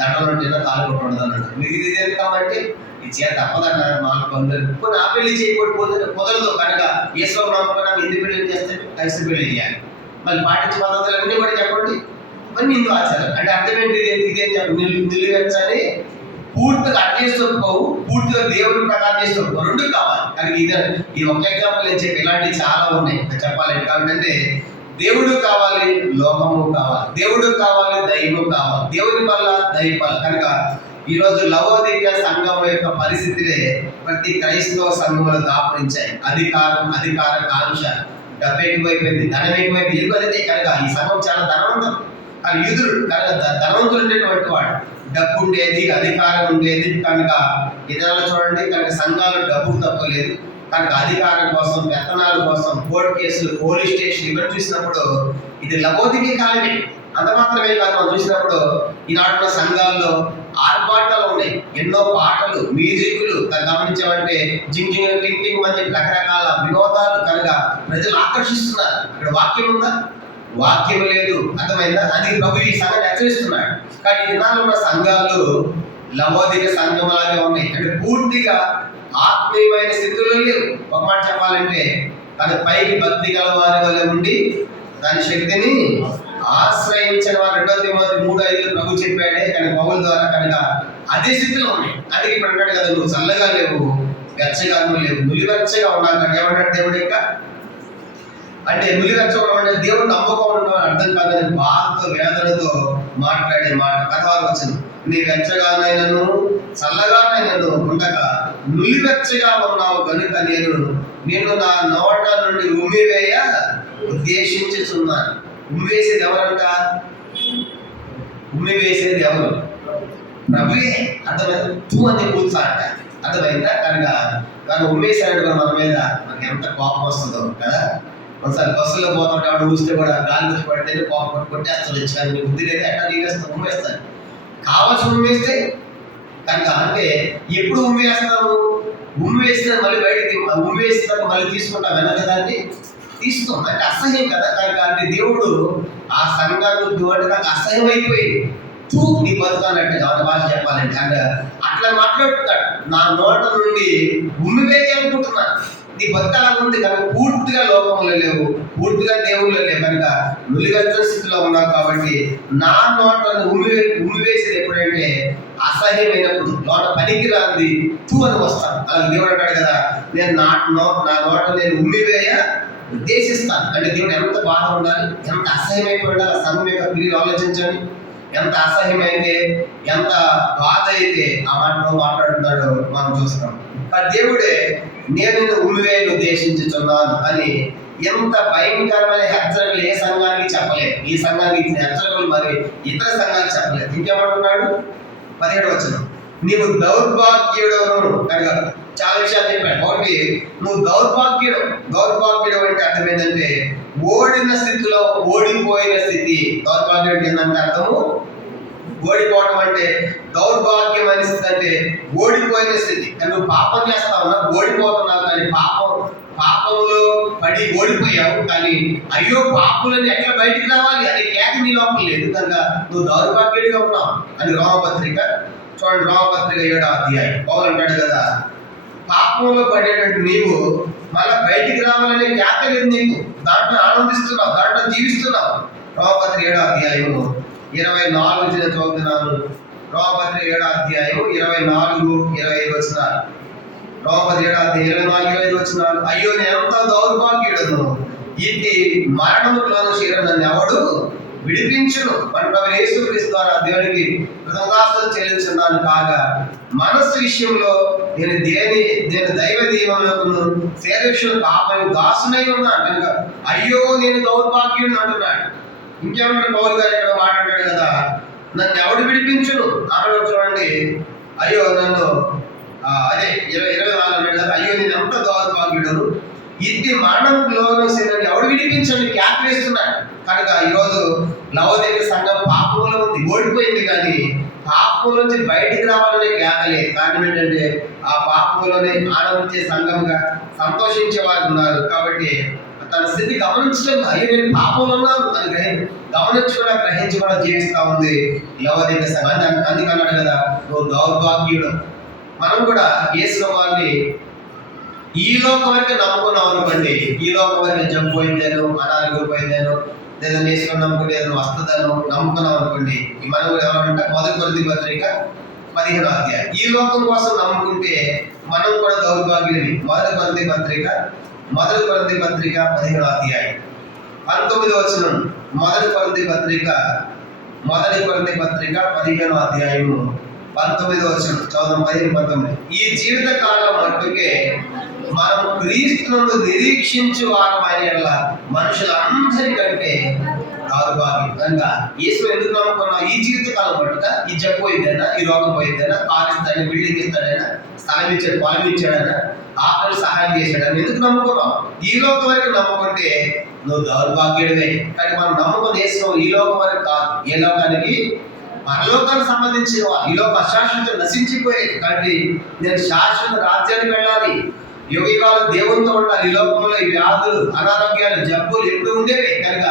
దండలు ఉంటేనే కాలు కొట్టకూడదు అని అంటాం. మీరు ఇది ఎందుకంటే ఇది చేత తప్పదన్న మాకు కొన్ని ఆ పెళ్లి చేయకూడదు కుదరదు. కనుక ఏసో నమ్మకం ఎందుకు పెళ్లి చేస్తే క్రైస్తవ పెళ్లి చేయాలి. మళ్ళీ పాటించే పద్ధతులు అన్నీ కూడా చెప్పండి. మరి నిందు ఆచారం అంటే అర్థం ఏంటి? ఇదేం నిలువెచ్చని పూర్తిగా అడ్జస్ట్ ఒప్పుకోవు, పూర్తిగా దేవుడి ప్రకారం చేసి ఒప్పుకో, రెండు కావాలి. కానీ ఇది ఒక ఎగ్జాంపుల్ నేను చెప్పి ఇలాంటివి చాలా ఉన్నాయి చెప్పాలంటే. కాబట్టి దేవుడు కావాలి, లోకము కావాలి, దేవుడు కావాలి, దైవము కావాలి, దేవుని వల్ల దైవ వల్ల. కనుక ఈరోజు లవోదిక సంఘం యొక్క పరిస్థితులే ప్రతి క్రైస్తవ సంఘంలో దాపరించాయి. అధికార కాంక్ష, డబ్బు ఎక్కువైపోయింది, ధనం ఎక్కువైపోయింది, ఎక్కువైతే కనుక ఈ సంఘం చాలా ధనవంతం. కానీ యూదుడు కనుక ధనవంతులు ఉండేటువంటి వాడు, డబ్బు ఉండేది, అధికారం ఉండేది. కనుక ఇతరులు చూడండి, కనుక సంఘాలు డబ్బుకు తప్పలేదు. కనుక అధికారం కోసం, వేతనాల కోసం కోర్టు కేసులు, పోలీస్ స్టేషన్ ఇవన్నీ చూసినప్పుడు ఇది లవోదిక కాలమే. అంత మాత్రమే కాదు, మనం చూసినప్పుడు ఈనాడున్న సంఘాల్లో ఆర్భాటాలు ఉన్నాయి, ఎన్నో పాటలు, మ్యూజిక్లు గమనించామంటే జింగ్ టింగ్ మంచి రకరకాల వినోదాలు. కనుక ప్రజలు ఆకర్షిస్తున్నారు. అక్కడ వాక్యం ఉందా? వాక్యం లేదు. అర్థమైందా? అది ప్రభు ఈ సంఘాన్ని హెచ్చరిస్తున్నాడు. కానీ దినాలు ఉన్న సంఘాలు లవోదిక సంఘంలాగా ఉన్నాయి. అంటే పూర్తిగా ఆత్మీయమైన స్థితిలో లేవు. ఒక మాట చెప్పాలంటే తన పైకి భక్తి గల వారి వల్ల ఉండి దాని శక్తిని ఆశ్రయించిన వారు 2 తిమోతి 3:5 ప్రభు చెప్పాడే. కానీ పౌలు ద్వారా కనుక అదే స్థితిలో ఉన్నాయి. అందుకే ఇప్పుడు అంటాడు కదా, నువ్వు చల్లగా లేవు, వెచ్చగా లేవు, నులివెచ్చగా ఉన్నావు. కానీ ఏమంటాడు దేవుడు? ఇంకా అంటే నులివెచ్చగా అంటే దేవుడు నమ్మకం అర్థం కాదని బాధతో వేదనతో మాట్లాడే మాట. కథవాలు వచ్చింది, నీ వెచ్చగానైనను చల్లగానైనను ఉండక నులివెచ్చగా ఉన్నావు కనుక నేను నా నోట నుండి ఉమ్మివేయ ఉద్దేశించుచున్నాను. ఉమ్మివేసేది ఎవరంట? ఉమ్మివేసేది ఎవరు? ప్రభువే. అర్థమైంది? తూ అని కూర్చోంట. అర్థమైందా? కనుక దాన్ని ఉమ్మేశాడు మన మీద, మనకి ఎంత కోపం వస్తుందో కదా. ఒకసారి బస్సులో పోతుంటే వాడు ఊస్తే కూడా గాలి వచ్చి పడితే కోపం కొట్టేస్తాడు. వచ్చి బుద్ధి లేదు ఎట్లా నీవేస్తాను, ఉమ్మేస్తాను. కావాల్సి ఉమ్మేస్తే కనుక అంటే ఎప్పుడు ఉమ్మేస్తాము? ఉమ్మేసిన మళ్ళీ బయటికి ఉమ్మేసిన మళ్ళీ తీసుకుంటాం వెనక దాన్ని తీసుకోం అంటే అసహ్యం కదా. కనుక అంటే దేవుడు ఆ సంఘాన్ని అంటే నాకు అసహ్యం అయిపోయింది, చూ నీ బతుకాలంటే వాళ్ళ భాష చెప్పాలంటే అంటే అట్లా మాట్లాడుతున్నాడు. నా నోట నుండి ఉమ్మివేది అనుకుంటున్నాను. నీ బతుకలా ఉంది కనుక పూర్తిగా లోకంలో లేవు, పూర్తిగా దేవుళ్ళు లేవు కనుక నులిగత్త స్థితిలో ఉన్నావు. కాబట్టి నా నోట్లను ఉమ్మివేసేది ఎప్పుడంటే అసహ్యమైనప్పుడు, నోట పనికి రాంది తూ అని వస్తాను. అలా దేవుడు అంటాడు కదా, నేను నా నోట నేను ఉమ్మివేయ ఉద్దేశిస్తాను. అంటే దేవుడు ఎంత బాధ ఉండాలి, ఎంత అసహ్యమైపోయి ఉండాలి. ఆ సంఘం యొక్క క్రియలు ఆలోచించండి. ఎంత అసహ్యమైతే, ఎంత బాధ అయితే ఆ మాటలో మాట్లాడుతున్నాడో మనం చూస్తాం. ఆ దేవుడే నేను ఉమ్మివేయను ఉద్దేశించుతున్నాను అని ఎంత భయంకరమైన హెచ్చరికలు ఏ సంఘానికి చెప్పలేదు. ఈ సంఘానికి ఇచ్చిన హెచ్చరికలు మరి ఇతర సంఘానికి చెప్పలేదు. ఇంకేమంటున్నాడు 17వ వచనం, నీవు దౌర్భాగ్యుడవును కనుక చాలా విషయాలు చెప్పాడు. ఒకటి, నువ్వు దౌర్భాగ్యుడు అంటే అర్థం ఏంటంటే ఓడిన స్థితిలో, ఓడిపోయిన స్థితి. దౌర్భాగ్యం అంటే ఏంటంటే అర్థము ఓడిపోవడం అంటే దౌర్భాగ్యం అనే స్థితి అంటే ఓడిపోయిన స్థితి. నువ్వు పాపం చేస్తా ఉన్నావు, ఓడిపోతున్నావు. కానీ పాపంలో పడి ఓడిపోయావు. కానీ అయ్యో పాపులని ఎట్లా బయటికి రావాలి అని కేక నీ లోపల లేదు కనుక నువ్వు దౌర్భాగ్యుడిగా ఉన్నావు అని రోమపత్రిక చూడండి. రోమపత్రిక 7వ అధ్యాయం పౌలు అంటాడు కదా, పాపంలో పడేటట్టు నీవు మళ్ళీ బయటికి రావాలనే కేక లేదు నీకు. దాంట్లో ఆనందిస్తున్నావు, దాంట్లో జీవిస్తున్నావు. రోమపత్రిక 7వ అధ్యాయము 24 చదువుతున్నాను. రోమపత్రిక 7వ అధ్యాయం 24, 25 వచనాలు. రోమపత్రిక 7వ అధ్యాయం 24, 25 వచనాలు. అయ్యో నేను ఎంత దౌర్భాగ్యుడను, ఇంటి మరణములోను శరీరం నన్ను ఎవడు విడిపించును. మన ప్రభు యేసుక్రీస్తు ద్వారా దేవునికి కృతజ్ఞతాస్తుతులు చెల్లించున్నాను. కాగా మనస్సు విషయంలో నేను దైవ దీవములకు శరీర విషయంలో పాపని దాసునై ఉన్నాను కనుక అయ్యో నేను దౌర్భాగ్యుడు అంటున్నాడు. ఇంకేమన్నా పౌలు గారు ఇక్కడ మాట్లాడాడు కదా, నన్ను ఎవడు విడిపించును అన్నాడు. చూడండి, అయ్యో నన్ను అదే 24 అన్నాడు కదా, అయ్యో నేను ఎంత దౌర్భాగ్యుడను, ఇది మరణంలోనూ శరీరాన్ని ఎవడు విడిపించండి క్యాపిస్తున్నాడు. కనుక ఈరోజు లవోదికయ సంఘం పాపంలో ఉంది, ఓడిపోయింది. కానీ పాపం నుంచి బయటికి రావాలనే కేకలే. కారణం ఏంటంటే ఆ పాపంలోనే ఆనందించే సంఘంగా సంతోషించే వారు ఉన్నారు. కాబట్టి తన స్థితి గమనించడం, అయ్యో నేను పాపంలో ఉన్నాను అని గ్రహించి కూడా జీవిస్తూ ఉంది లవోదికయ సంఘం. అందుకన్నాడు కదా, నువ్వు దౌర్భాగ్యుడు. మనం కూడా యేసు వారిని ఈ లోకం వరకు నమ్ముకున్నాం అనుకోండి, ఈ లోకం వరకు జబ్బు పోయిందేను, అనారోగ్యం పోయిందేను, లేదా నేర్చుకుని నమ్ముకుంటే ఏదైనా వస్తుందను నమ్ముకున్నాం అనుకోండి. మనం కూడా ఏమంటే 1 కొరింథీ పత్రిక 15వ అధ్యాయం, ఈ లోకం కోసం నమ్ముకుంటే మనం కూడా దౌర్భాగ్యుని. 1 కొరింథీ పత్రిక 15వ అధ్యాయం 19వ వచనం. 1 కొరింథీ పత్రిక 15వ అధ్యాయము 19వ వచనం చదువు. 15-19. ఈ జీవిత కాలం మట్టుకే మనం క్రీస్తును నిరీక్షించు వారమైన మనుషులందరికంటే దౌర్భాగ్యం. కనుక యేసు ఎందుకు నమ్ముకున్నాం? ఈ జీవిత కాలం మట్టుగా ఈ జబ్బు పోయిందైనా, ఈ రోగం పోయిందైనా, కారు ఇస్తాడైనా, బిల్డింగ్ ఇస్తాడైనా, స్థలం ఇచ్చాడు, పొలం ఇచ్చాడైనా, ఆకలి సహాయం చేశాడని ఎందుకు నమ్ముకున్నాం? ఈ లోకం వరకు నమ్ముకుంటే నువ్వు దౌర్భాగ్యుడివే. కానీ మనం నమ్ముకుని వేసుకో ఈ లోకం వరకు కాదు, ఏ లోకానికి? పరలోకానికి సంబంధించిన ఈ లోక అశాశ్వత నశించిపోయేది. కాబట్టి నేను శాశ్వత రాజ్యానికి వెళ్ళాలి, యుగయుగాలు దేవునితో ఉండాలి. ఈ లోకంలో ఈ వ్యాధులు, అనారోగ్యాలు, జబ్బులు ఎప్పుడు ఉండేవి కనుక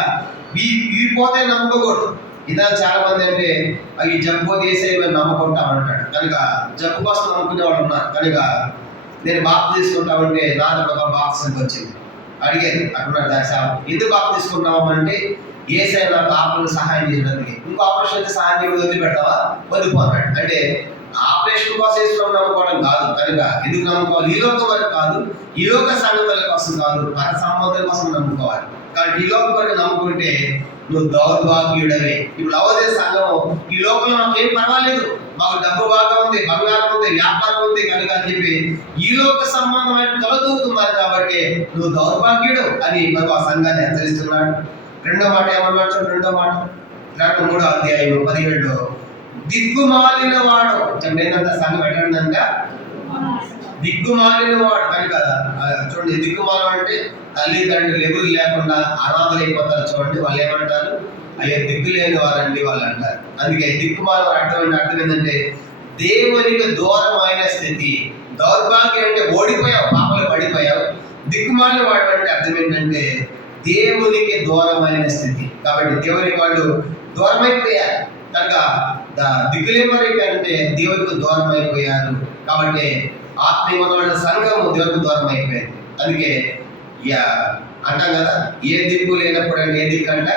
ఇవి పోతే నమ్ముకోకూడదు. ఇదా చాలా మంది అంటే ఈ జబ్బు చేసే నమ్ముకుంటామంటాడు. కనుక జబ్బు కోసం నమ్ముకునే వాళ్ళు ఉన్నారు. కనుక నేను బాప్తి తీసుకుంటామంటే నాకు ఒక బాప్తిజం వచ్చింది, అడిగేది అక్కడ ఎందుకు బాప్తి తీసుకుంటాము అంటే ఏసై నాకు ఆపరేషన్ సహాయం చేయడానికి. ఇంకో ఆపరేషన్ అయితే సహాయం చేయడం వదిలిపెడతావా? వదిలిపోతాడు. అంటే ఆపరేషన్ కోసం వేసుకుని నమ్ముకోవడం కాదు. కనుక ఎందుకు నమ్ముకోవాలి? ఈ లోకం వరకు కాదు, ఈ లోక సంగతుల కోసం కాదు, పర సంబంధాల కోసం నమ్ముకోవాలి. కాబట్టి ఈ లోకం వరకు నమ్ముకుంటే నువ్వు దౌర్భాగ్యుడవే. ఇప్పుడు లవోదికయ సంఘము ఈ లోకంలో మాకు ఏం పర్వాలేదు, మాకు డబ్బు బాగా ఉంది, బంగారం ఉంది, వ్యాపారం ఉంది కనుక అని చెప్పి ఈ లోక సంబంధమైన తొలదూకుతున్నారు. కాబట్టి నువ్వు దౌర్భాగ్యుడు అని మరి ఆ సంఘాన్ని హెచ్చరిస్తున్నాడు. రెండో మాట ఏమన్నాడు? రెండో మాట 3వ అధ్యాయం 17. దిక్కుమాలిన వాడు ఏంటంటే సంఘం ఎట్లందంట దిక్కుమాలిన వాడు కనుక చూడండి, దిక్కుమాలం అంటే తల్లిదండ్రులు ఎవరు లేకుండా అనాథలు అయిపోతారు. చూడండి, వాళ్ళు ఏమంటారు? అయ్యో దిక్కు లేని వారండి వాళ్ళు అంటారు. అందుకే దిక్కుమాలం అర్థం ఏంటంటే దేవునికి దూరమైన స్థితి. దౌర్భాగ్యం అంటే ఓడిపోయావు, పాపలు పడిపోయావు. దిక్కుమాలిన వాడు అంటే అర్థం ఏంటంటే దేవునికి దూరమైన స్థితి. కాబట్టి దేవునికి వాళ్ళు దూరం అయిపోయారు కనుక దిక్కులేమరైతే అంటే దేవునికి దూరం అయిపోయారు. కాబట్టి ఆత్మీయ సంఘము దేవునికి దూరం అయిపోయింది. అందుకే అంటాం కదా, ఏ దిక్కు లేనప్పుడు అంటే ఏ దిక్కు అంట?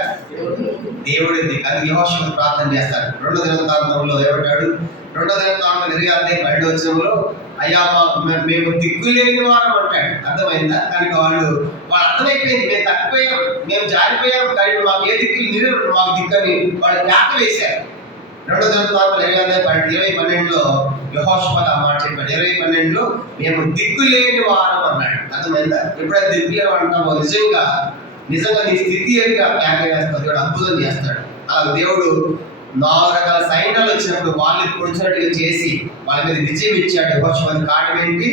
దేవుడి దిక్కు. అది యెహోషువ ప్రార్థన చేస్తాడు. 2 దినవృత్తాంతంలో ఏమంటాడు? 2 దినవృత్తాంతం 20:12 అయ్యా మేము దిక్కు లేని వారం అంటాడు. అర్థమైందా? కనుక వాళ్ళు అర్థమైపోయింది, మేము తప్పిపోయాం, మేము జారిపోయాం, కానీ మాకు ఏ దిక్కు మీరు మాకు దిక్కని వాళ్ళు కేక వేశారు. 2 దినవృత్తాంతం 20:12 యెహోషువ ఆ మాట చెప్పాడు. 20:12 మేము దిక్కు లేని వారం అన్నాడు. అర్థమైందా? ఎప్పుడైతే దిక్కు లేని అంటామో నిజంగా నీ స్థితి ఏదిగా కేక వేస్తాడు, దేవుడు అద్భుతం చేస్తాడు. ఆ దేవుడు 4 రకాల సైన్యాలు వచ్చినప్పుడు వాళ్ళని పొడిచినట్టుగా చేసి వాళ్ళ మీద విజయం ఇచ్చాడు. యెహోషువని కారణం ఏంటి?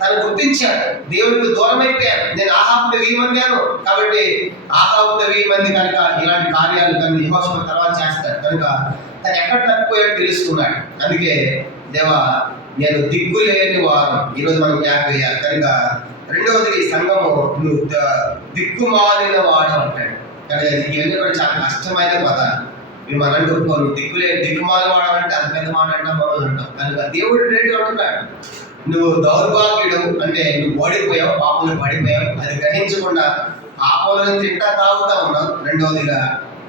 తను గుర్తించాడు, దేవుడికి దూరం అయిపోయాను, నేను ఆహాబుతో 1000 మంది అను. కాబట్టి ఆహాబుతో 1000 మంది కనుక ఇలాంటి కార్యాలు కనుక యెహోషువ తర్వాత చేస్తాడు. కనుక తను ఎక్కడ తప్పిపోయాడో తెలుసుకున్నాడు. అందుకే దేవా నేను దిక్కు లేని వారం ఈరోజు మనం జ్ఞాపకం వేయాలి. కనుక రెండవది సంఘము నువ్వు దిక్కుమాలిన వాడు అంటాడు. కానీ ఇవన్నీ కూడా చాలా కష్టమైన పదాలు. మనం అంటుకోను దిక్కుమాలిన వాడు అంటే అంత పెద్ద మాట అంటాం, మనం అంటాం. కనుక దేవుడు రేటు అంటున్నాడు, నువ్వు దౌర్భాగ్యుడు అంటే నువ్వు ఓడిపోయావు, పాపలు పడిపోయావు, అది గ్రహించకుండా పాపలను తింటా తాగుతా ఉన్నావు. రెండవదిగా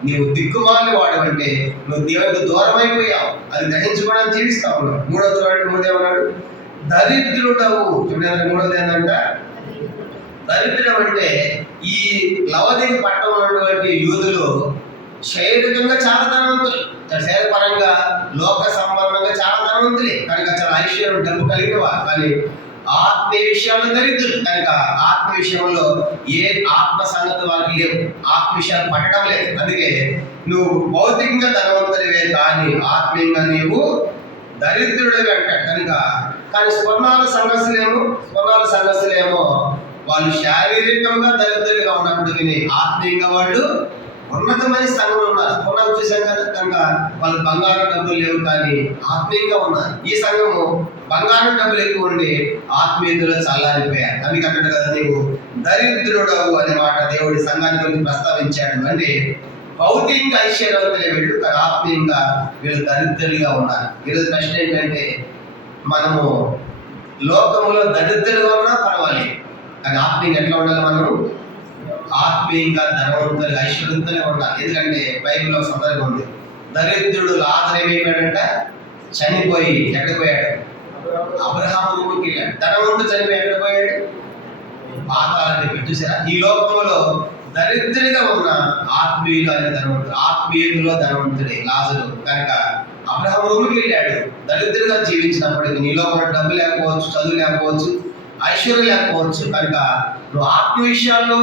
నీవు దిక్కుమాలిన వాడు అంటే నువ్వు దేవుడికి దూరం అయిపోయావు, అది గ్రహించకుండా జీవిస్తా ఉన్నావు. మూడేమన్నాడు? దరిద్రుడవు. మూడవది ఏంటంట? దరిద్రం అంటే ఈ లవదీవి పట్టణంలో ఉన్నటువంటి యూదులు శారీరకంగా చాలా ధనవంతులు, శరీరపరంగా లోక సంబంధంగా చాలా ధనవంతులే, కనుక చాలా ఐశ్వర్యం డబ్బు కలిగిన వారు. కానీ ఆత్మీయ విషయాలు దరిద్రులు. కనుక ఆత్మ విషయంలో ఏ ఆత్మ సంగతి వారికి లేవు, ఆత్మ విషయాలు పట్టడం లేదు. అందుకే నువ్వు భౌతికంగా ధనవంతుడివే కానీ ఆత్మీయంగా నీవు దరిద్రుడివి అంటాడు. కానీ స్వర్ణాల సంఘస్థులేమో వాళ్ళు శారీరకంగా దరిద్రులుగా ఉన్నప్పటికీ ఆత్మీయంగా వాళ్ళు ఉన్నతమైన సంఘం ఉన్నారు. కొన్నాళ్ళు చూసాం కదా, కనుక వాళ్ళు బంగారు డబ్బులు లేవు కానీ ఆత్మీయంగా ఉన్నారు. ఈ సంఘము బంగారు డబ్బులు ఎక్కువ ఉండి ఆత్మీయతలో చల్లారిపోయారు. అందుకంటే కదా నీవు దరిద్రుడవు అనే మాట దేవుడి సంఘాన్ని గురించి ప్రస్తావించాడు. అంటే భౌతికంగా ఐశ్వర్యవంతులే వీళ్ళు, కానీ ఆత్మీయంగా వీళ్ళు దరిద్రులుగా ఉన్నారు. ఈరోజు ప్రశ్న ఏంటంటే, మనము లోకములో దరిద్రులుగా ఉన్నా పర్వాలేదు, కానీ ఆత్మీయంగా ఎట్లా ఉండాలి? మనం ఆత్మీయంగా ధనవంతులుగా ఐశ్వర్యవంతులుగా ఉండాలి. ఎందుకంటే బైబిల్లో సందర్భం ఉంది, దరిద్రుడు లాజరు ఏమైపోయాడంట? చనిపోయి ఎక్కడికి పోయాడు? అబ్రహాము రూముకి వెళ్ళాడు. ధనవంతుడు చనిపోయి ఎక్కడ పోయాడు? పాతాళానికి. చూసారా, ఈ లోకంలో దరిద్రుడిగా ఉన్న ఆత్మీయులు అనే ధనవంతుడు, ఆత్మీయులో ధనవంతుడే లాజరు. కనుక అబ్రహాము రూముకి వెళ్ళాడు, దరిద్రుడిగా జీవించినప్పటికీ నీ లోకంలో డబ్బు లేకపోవచ్చు, చదువు లేకపోవచ్చు, ఐశ్వర్యం లేకపోవచ్చు, కనుక నువ్వు ఆత్మ విషయాల్లో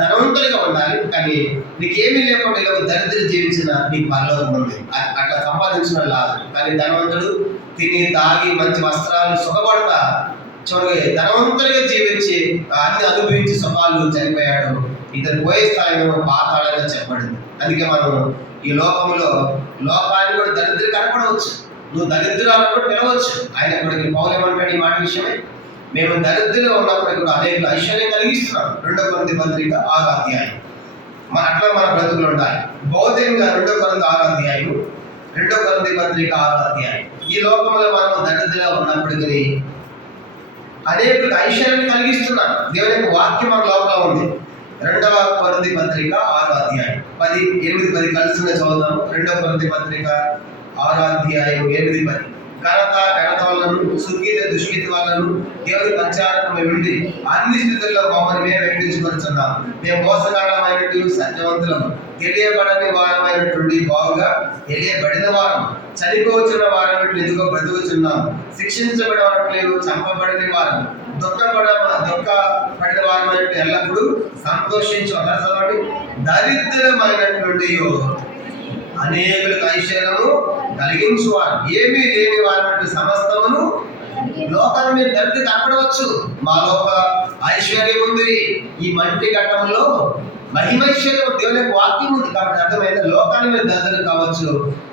ధనవంతుడిగా ఉండాలి. కానీ నీకేమీ లేకుండా ఇలా దరిద్ర జీవించిన నీకు పరలోకం ఉంది. అట్లా సంపాదించిన లాదు. కానీ ధనవంతుడు తిని తాగి మంచి వస్త్రాలు సుఖపడతా చూడగా ధనవంతుడిగా జీవించి అన్ని అనుభవించి సుఖాలు చనిపోయాడు. ఇతను పోయే స్థాయిలో పాతాళంగా చెప్పబడింది. అందుకే మనం ఈ లోకాన్ని కూడా దరిద్ర కనపడవచ్చు, నువ్వు దరిద్రాలను కూడా పిలవచ్చు. ఆయన కూడా పౌలు ఏమంటాడు ఈ మాట విషయమే? మేము దరిద్రులు ఉన్నప్పటికీ కూడా అనేక ఐశ్వర్యం కలిగిస్తున్నాం. 2 కొరింథీ పత్రిక 6వ అధ్యాయం. అట్లా మన బ్రతుకులు ఉండాలి. భౌతికంగా 2 కొరింథీ 6వ అధ్యాయం, 2 కొరింథీ పత్రిక 6వ అధ్యాయం. ఈ లోకంలో మనం దరిద్రులుగా ఉన్నప్పటికీ అనేక ఐశ్వర్యం కలిగిస్తున్నాం. దేవుని యొక్క వాక్యం మన లోపల ఉంది. 2 కొరింథీ పత్రిక 6వ అధ్యాయం 8-10 కలిసి చదువుదాము. 2 కొరింథీ పత్రిక 6వ అధ్యాయం 8-10. ఘనత వలన సుఖీత దుష్కీత వలన దేవుని పరిచారం ఉండి అన్ని స్థితుల్లో మమ్మల్ని మేము వ్యక్తించుకొచ్చున్నాం. మేము మోసగాడమైనట్టు సత్యవంతులము, తెలియబడని వారమైనటువంటి బాగుగా తెలియబడిన వారం, చనిపోవచ్చున్న వారం ఎదుగో బ్రతుకుచున్నాం, శిక్షించబడలేదు చంపబడిన వారం, దుఃఖపడిన వారమైనట్టు ఎల్లప్పుడూ సంతోషించు. చదవండి, దరిద్రమైనటువంటి అనేకులకు ఐశ్వర్యము కలిగించువారు, ఏమీ లేని వారి సమస్తమును లోకాన్ని మీరు దరిద్రత కనపడవచ్చు, మా లోపల ఐశ్వర్యం ఉంది, ఈ మట్టి ఘట్టంలో మహిమైశ్వర్యం దేవుని యొక్క వాక్యం ఉంది. కాబట్టి అర్థమైంది, లోకాన్ని మీరు దరిద్రత కావచ్చు,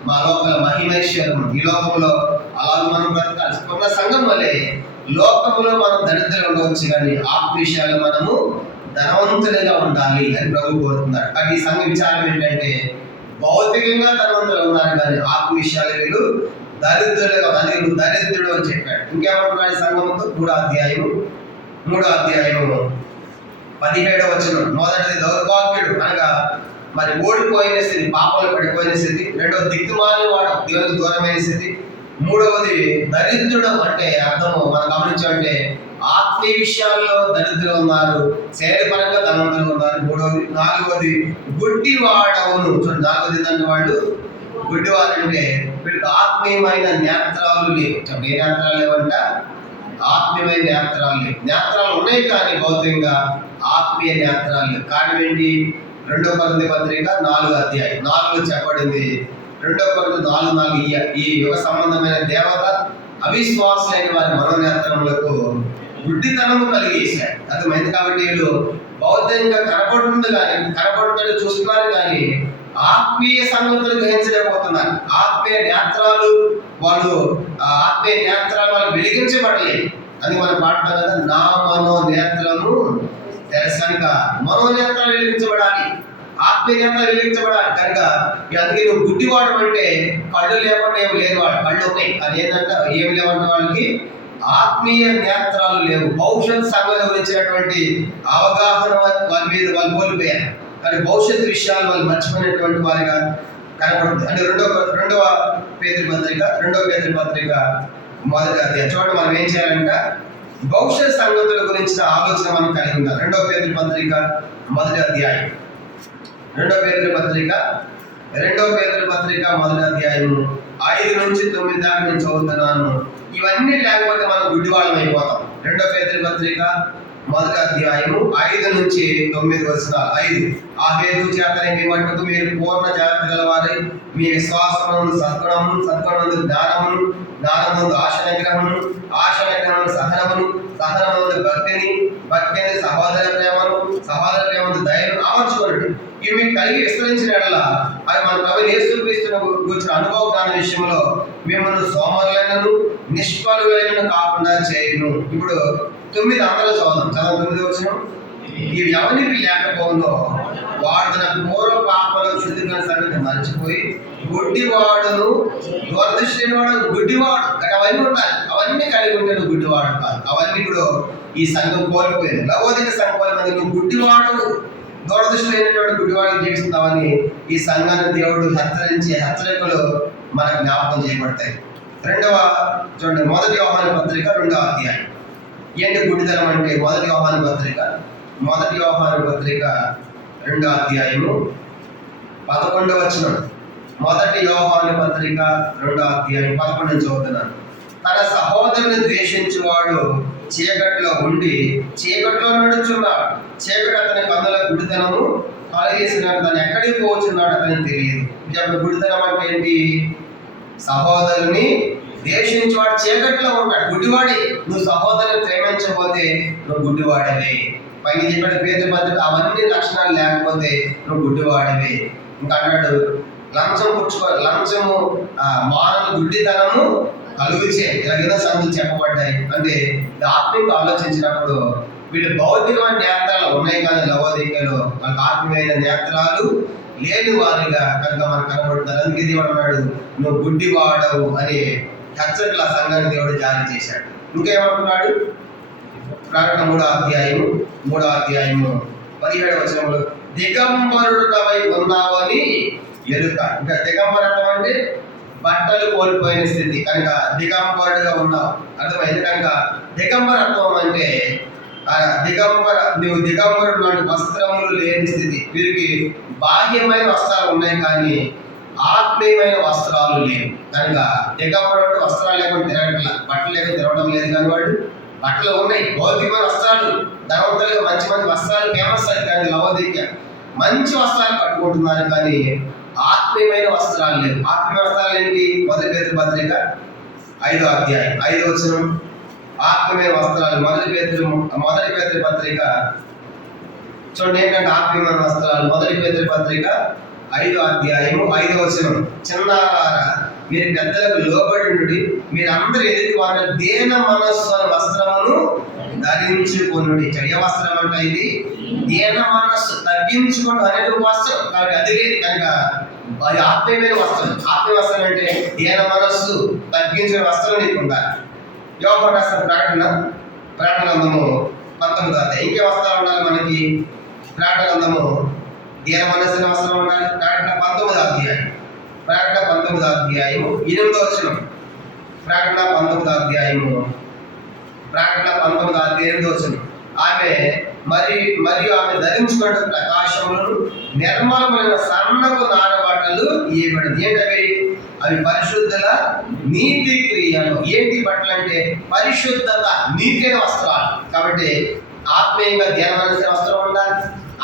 మా లోపల మహిమైశ్వర్యం. ఈ లోకంలో అలాగే మనం బ్రతకాలి. ఉన్న సంఘం వల్లే లోకంలో మనం దరిద్రంగా ఉండవచ్చు, కానీ ఆత్మ విషయాలు మనము ధనవంతులుగా ఉండాలి అని ప్రభు కోరుతున్నాడు. కానీ ఈ సంఘ విచారం ఏంటంటే, భౌతికంగా ధనవంతులు ఉన్నారు కానీ ఆత్మ విషయాలు వీళ్ళు దరిద్రులుగా, దరిద్రుడు అని చెప్పాడు. ఇంకేమంటున్నాడు ఈ సంఘంతో? 3వ అధ్యాయము 17వ వచనం. మొదటిది దౌర్భాగ్యుడు అనగా మరి ఓడిపోయిన స్థితి, పాపంలో పడిపోయిన స్థితి. రెండవది దిక్కుమాలిన వాడు, దేవునికి దూరమైన స్థితి. మూడవది దరిద్రుడు అంటే అర్థము మనం గమనించాలంటే ఆత్మీయ విషయాల్లో దరిద్రులు ఉన్నారు, శరీరపరంగా ధనవంతులు ఉన్నారు. నాలుగవది గుడ్డివాడవును. చూడండి, నాలుగవది ఏంటంటే వాళ్ళు గుడ్డివారు అంటే వీళ్ళకి ఆత్మీయమైన నేత్రాలు లేవు. ఏ నేత్రాలు లేవంట? ఆత్మీయమైన నేత్రాలు లేవు. నేత్రాలు ఉన్నాయి కానీ భౌతికంగా ఆత్మీయ నేత్రాలు లేవు. కారణం ఏంటి? 2 కొరింథీ పత్రిక 4వ అధ్యాయం 4లో చెప్పబడింది. 2 కొరింథీ 4:4 ఈ యుగ సంబంధమైన దేవత అవిశ్వాసులైన వారి మనోనేత్రములకు గుడ్డితనము కలిగేశాడు. అర్థమైంది. కాబట్టి వీళ్ళు భౌతికంగా కనపడుతుంది చూస్తున్నారు కానీ ఆత్మీయ సంగతులు గ్రహించలేకపోతున్నారు. ఆత్మీయ నేత్రాలు వాళ్ళు వెలిగించబడలేదు. అది మనం పాడుతాం కదా, నా మనోనేత్రము తెరసనక. మనోనేత్రాలు వెలిగించబడాలి, ఆత్మీయ నేత్రాలు వెలిగించబడాలి. కనుక అందుకే నువ్వు గుడ్డివాడు అంటే కళ్ళు లేకుండా ఏమి లేని వాడు, కళ్ళు ఉన్నాయి అది ఏంటంటే ఏమి లేవంటే వాళ్ళకి ఆత్మీయ నేత్రాలు లేవు. భవిష్యత్ సంఘం గురించినటువంటి అవగాహన వాళ్ళ మీద వాళ్ళు కోల్పోయారు. కానీ భవిష్యత్తు విషయాలు వాళ్ళు మర్చిపోయినటువంటి వారిగా కనపడుతుంది. అంటే రెండవ పేతురు పత్రిక 1వ అధ్యాయం. చూడండి, మనం ఏం చేయాలంటే భవిష్యత్ సంగతుల గురించిన ఆలోచన మనం కలిగి ఉండాలి. 2వ పేతురు పత్రిక 1వ అధ్యాయం 2వ పేతురు పత్రిక 1వ అధ్యాయము 5 నుంచి 9 దాకా నేను చదువుతున్నాను. ఇవన్నీ లేకపోతే మనం గుడ్డివాళ్ళం అయిపోతాం. 2వ పేతురు పత్రిక 1వ అధ్యాయము 5 నుంచి 9 వచనాలు. 5 ఆ హేతు చేతనే మీ మట్టుకు మీరు పూర్ణ జాగ్రత్త గలవారై మీ విశ్వాసమును సద్గుణమును జ్ఞానమును ఆశ నిగ్రహమును సహనమును భక్తిని సహోదర ప్రేమను దయను ఆమర్చుకోండి. ఇవి మీకు కలిగి విస్తరించిన యెడల అది మన ప్రభు యేసుక్రీస్తును గురించిన అనుభవ జ్ఞాన విషయంలో మిమ్మల్ని సోమరులైనను నిష్ఫలులైనను కాకుండా చేయును. ఇప్పుడు 9 అందరూ చదువుదాం. 9వ వచనం. ఇవి ఎవరికి లేకపోయిందో వాడు తన పూర్వ పాపలకు శుద్ధిగా సంగతి మర్చిపోయి గుడ్డివాడును, దూరదృష్టి వాడు గుడ్డివాడు. అవన్నీ ఉండాలి, అవన్నీ కలిగి ఉంటే నువ్వు గుడ్డివాడు కాదు. అవన్నీ ఇప్పుడు ఈ సంఘం కోల్పోయింది. లవోదిక సంఘం మంది నువ్వు గుడ్డివాడు, దూరదృష్టి లేనటువంటి గుడ్డివాడికి జీవిస్తామని ఈ సంఘాన్ని దేవుడు హెచ్చరికలు మనకు జ్ఞాపకం చేయబడతాయి. చూడండి, 1 యోహాను పత్రిక 2వ అధ్యాయం. ఏంటి గుడ్డితనం అంటే? 1 యోహాను పత్రిక 2వ అధ్యాయము 11వ వచనం. 1 యోహాను పత్రిక 2వ అధ్యాయం 11 చదువుతున్నాను. తన సహోదరుని ద్వేషించువాడు చీకట్లో ఉండి చీకట్లో నడుచున్నాడు. చీకటి అతని కన్నుల గుడితనము కలిగేసినాడు. తను ఎక్కడికి పోతున్నాడు అతనికి తెలియదు. ఇప్పుడు గుడితనం అంటే ఏంటి? సహోదరుని ద్వేషించేవాడు చీకట్లో ఉంటాడు, గుడ్డివాడి. నువ్వు సహోదరుని ప్రేమించకపోతే నువ్వు గుడ్డివాడివే. పైన చెప్పాడు పేతురు పత్రిక, అవన్నీ లక్షణాలు లేకపోతే నువ్వు గుడ్డివాడివే. ఇంకా అన్నాడు, లంచము మానవ గుడ్డితనము కలుగుచే. ఇలాగేదో సంగతులు చెప్పబడ్డాయి. అంటే ఆత్మీయంగా ఆలోచించినప్పుడు వీళ్ళు భౌతికమైన నేత్రాలు ఉన్నాయి కానీ లవోదికలో వాళ్ళకి ఆత్మీయమైన నేత్రాలు లేని వారిగా కనుక మనకు కనబడుతున్నారు. అందుకే దేవుడు అన్నాడు, నువ్వు గుడ్డివాడవు అని హెచ్చరికల సంఘాన్ని దేవుడు జారీ చేశాడు. ఇంకేమంటున్నాడు? ప్రకటన 3వ అధ్యాయము 17వ వచనంలో దిగంబరుడవై ఉన్నావని ఎరుక. ఇంకా దిగంబరత్వం అంటే బట్టలు కోల్పోయిన స్థితి. కనుక దిగంబరుడుగా ఉన్నావు అర్థమైంది. కనుక దిగంబరత్వం అంటే నువ్వు దిగంబరుడు లాంటి వస్త్రములు లేని స్థితి. వీరికి బాహ్యమైన వస్త్రాలు ఉన్నాయి కానీ ఆత్మీయమైన వస్త్రాలు లేవు. కనుక దిగంబరుడు వస్త్రాలు లేకుండా తిరగట్ల, బట్టలు లేకుండా తిరగడం లేదు. కానీ వాడు బట్టలు ఉన్నాయి, భౌతికమైన వస్త్రాలు, ధనవంతులుగా మంచి వస్త్రాలు ఫేమస్ అయ్యి. కానీ లవోదిక మంచి వస్త్రాలు కట్టుకుంటున్నారు కానీ ఆత్మీయమైన వస్త్రాలు లేవు. ఆత్మీయ వస్త్రాలు ఏంటి? 1 పేతురు పత్రిక 5వ అధ్యాయం 5వ వచనం. ఆత్మీయమైన వస్త్రాలు. మొదటి పేతురు పత్రిక చూడండి ఏంటంటే ఆత్మీయమైన వస్త్రాలు. మొదటి పేతురు పత్రిక 5వ అధ్యాయము 5వ వచనం. చిన్నారా మీరు పెద్దలకు లోబడి ఉండి మీరందరూ ఎదుటి వారి దేన మనస్సు అనే వస్త్రమును ధరించుకొనుడి. చెడియ వస్త్రం అంటే ఇది దేన మనస్సు తగ్గించుకోండి అనేది వస్త్రం. కాబట్టి అదే కనుక అది ఆత్మీయమైన వస్త్రం. ఆత్మీయ వస్త్రం అంటే దేన మనస్సు తగ్గించిన వస్త్రం నీకు ఉండాలి. యోగ రాష్ట్ర ప్రకటన గ్రంథము 19. ఇంకే వస్త్రాలు ఉండాలి మనకి? ప్రకటన గ్రంథము దేన మనస్సు వస్త్రం ఉండాలి. ప్రకటన 19వ అధ్యాయం 8వ వచనం. ప్రకటన 19వ అధ్యాయము 8వ వచనం. ఆమె మరియు ఆమె ధరించుకున్న ప్రకాశములను నిర్మలమైన సన్నపు నారబట్టలు ఇవ్వబడింది. ఏంటవి? అవి పరిశుద్ధుల నీతి క్రియలు. ఏంటి బట్టలు అంటే పరిశుద్ధత, నీతి అనే వస్త్రాలు. కాబట్టి ఆత్మీయంగా ధ్యానమనసిన వస్త్రం ఉండాలి,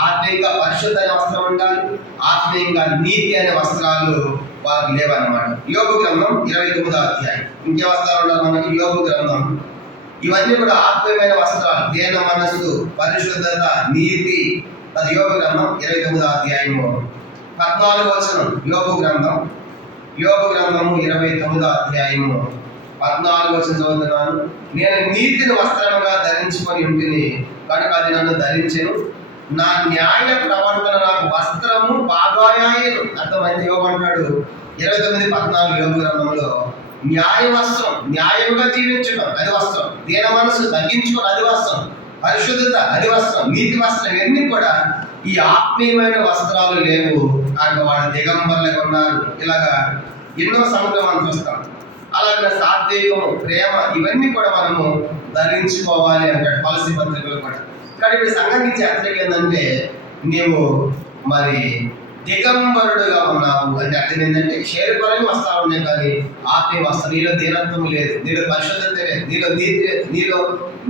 ఆత్మీయంగా పరిశుద్ధ అనే వస్త్రం ఉండాలి, ఆత్మీయంగా నీతి అనే వస్త్రాలు వాళ్ళకి లేవన్నమాట. యోబు గ్రంథం 29వ అధ్యాయం. ఇంకే వస్త్రాలు ఉండాలి మనకి? యోబు గ్రంథం. ఇవన్నీ కూడా ఆత్మీయమైన వస్త్రాలు. దేన మనస్సు, పరిశుద్ధత, నీతి. అది యోబు గ్రంథం 29వ అధ్యాయము 14వ వచనం. యోబు గ్రంథము 29వ అధ్యాయము 14వ వచనం చదువుతున్నాను. నేను నీతిని వస్త్రముగా ధరించుకొని ఉంటిని కనుక అది నన్ను ధరించెను. నా న్యాయ ప్రవర్తన నాకు వస్త్రము బాగాయాయను. అర్థమైంది? యోబు అంటాడు 29:14 యోబు గ్రంథంలో న్యాయ వస్త్రం, న్యాయంగా జీవించడం అది వస్త్రం, దీన మనసు తగ్గించుకోవడం అది వస్త్రం, పరిశుద్ధత అది వస్త్రం, నీతి వస్త్రం. ఇవన్నీ కూడా ఈ ఆత్మీయమైన వస్త్రాలు లేవు అంటే వాళ్ళు దిగంబరులుగా ఉన్నారు. ఇలాగా ఎన్నో సంగతులు మనం చూస్తాం. అలాగే సాత్వికము, ప్రేమ ఇవన్నీ కూడా మనము ధరించుకోవాలి అంటాడు పాలసీ పత్రికలు కూడా. కానీ ఇప్పుడు సంఘానికి హెచ్చరిక ఏంటంటే నీవు మరి దిగంబరుడుగా ఉన్నావు అంటే అర్థం ఏంటంటే శరీరపరంగా వస్త్రాలు ఉన్నాయి కానీ ఆత్మీయ వస్త్రం. నీలో దీనత్వం లేదు, నీలో పరిశుద్ధత లేదు, నీలో నీతి లేదు, నీలో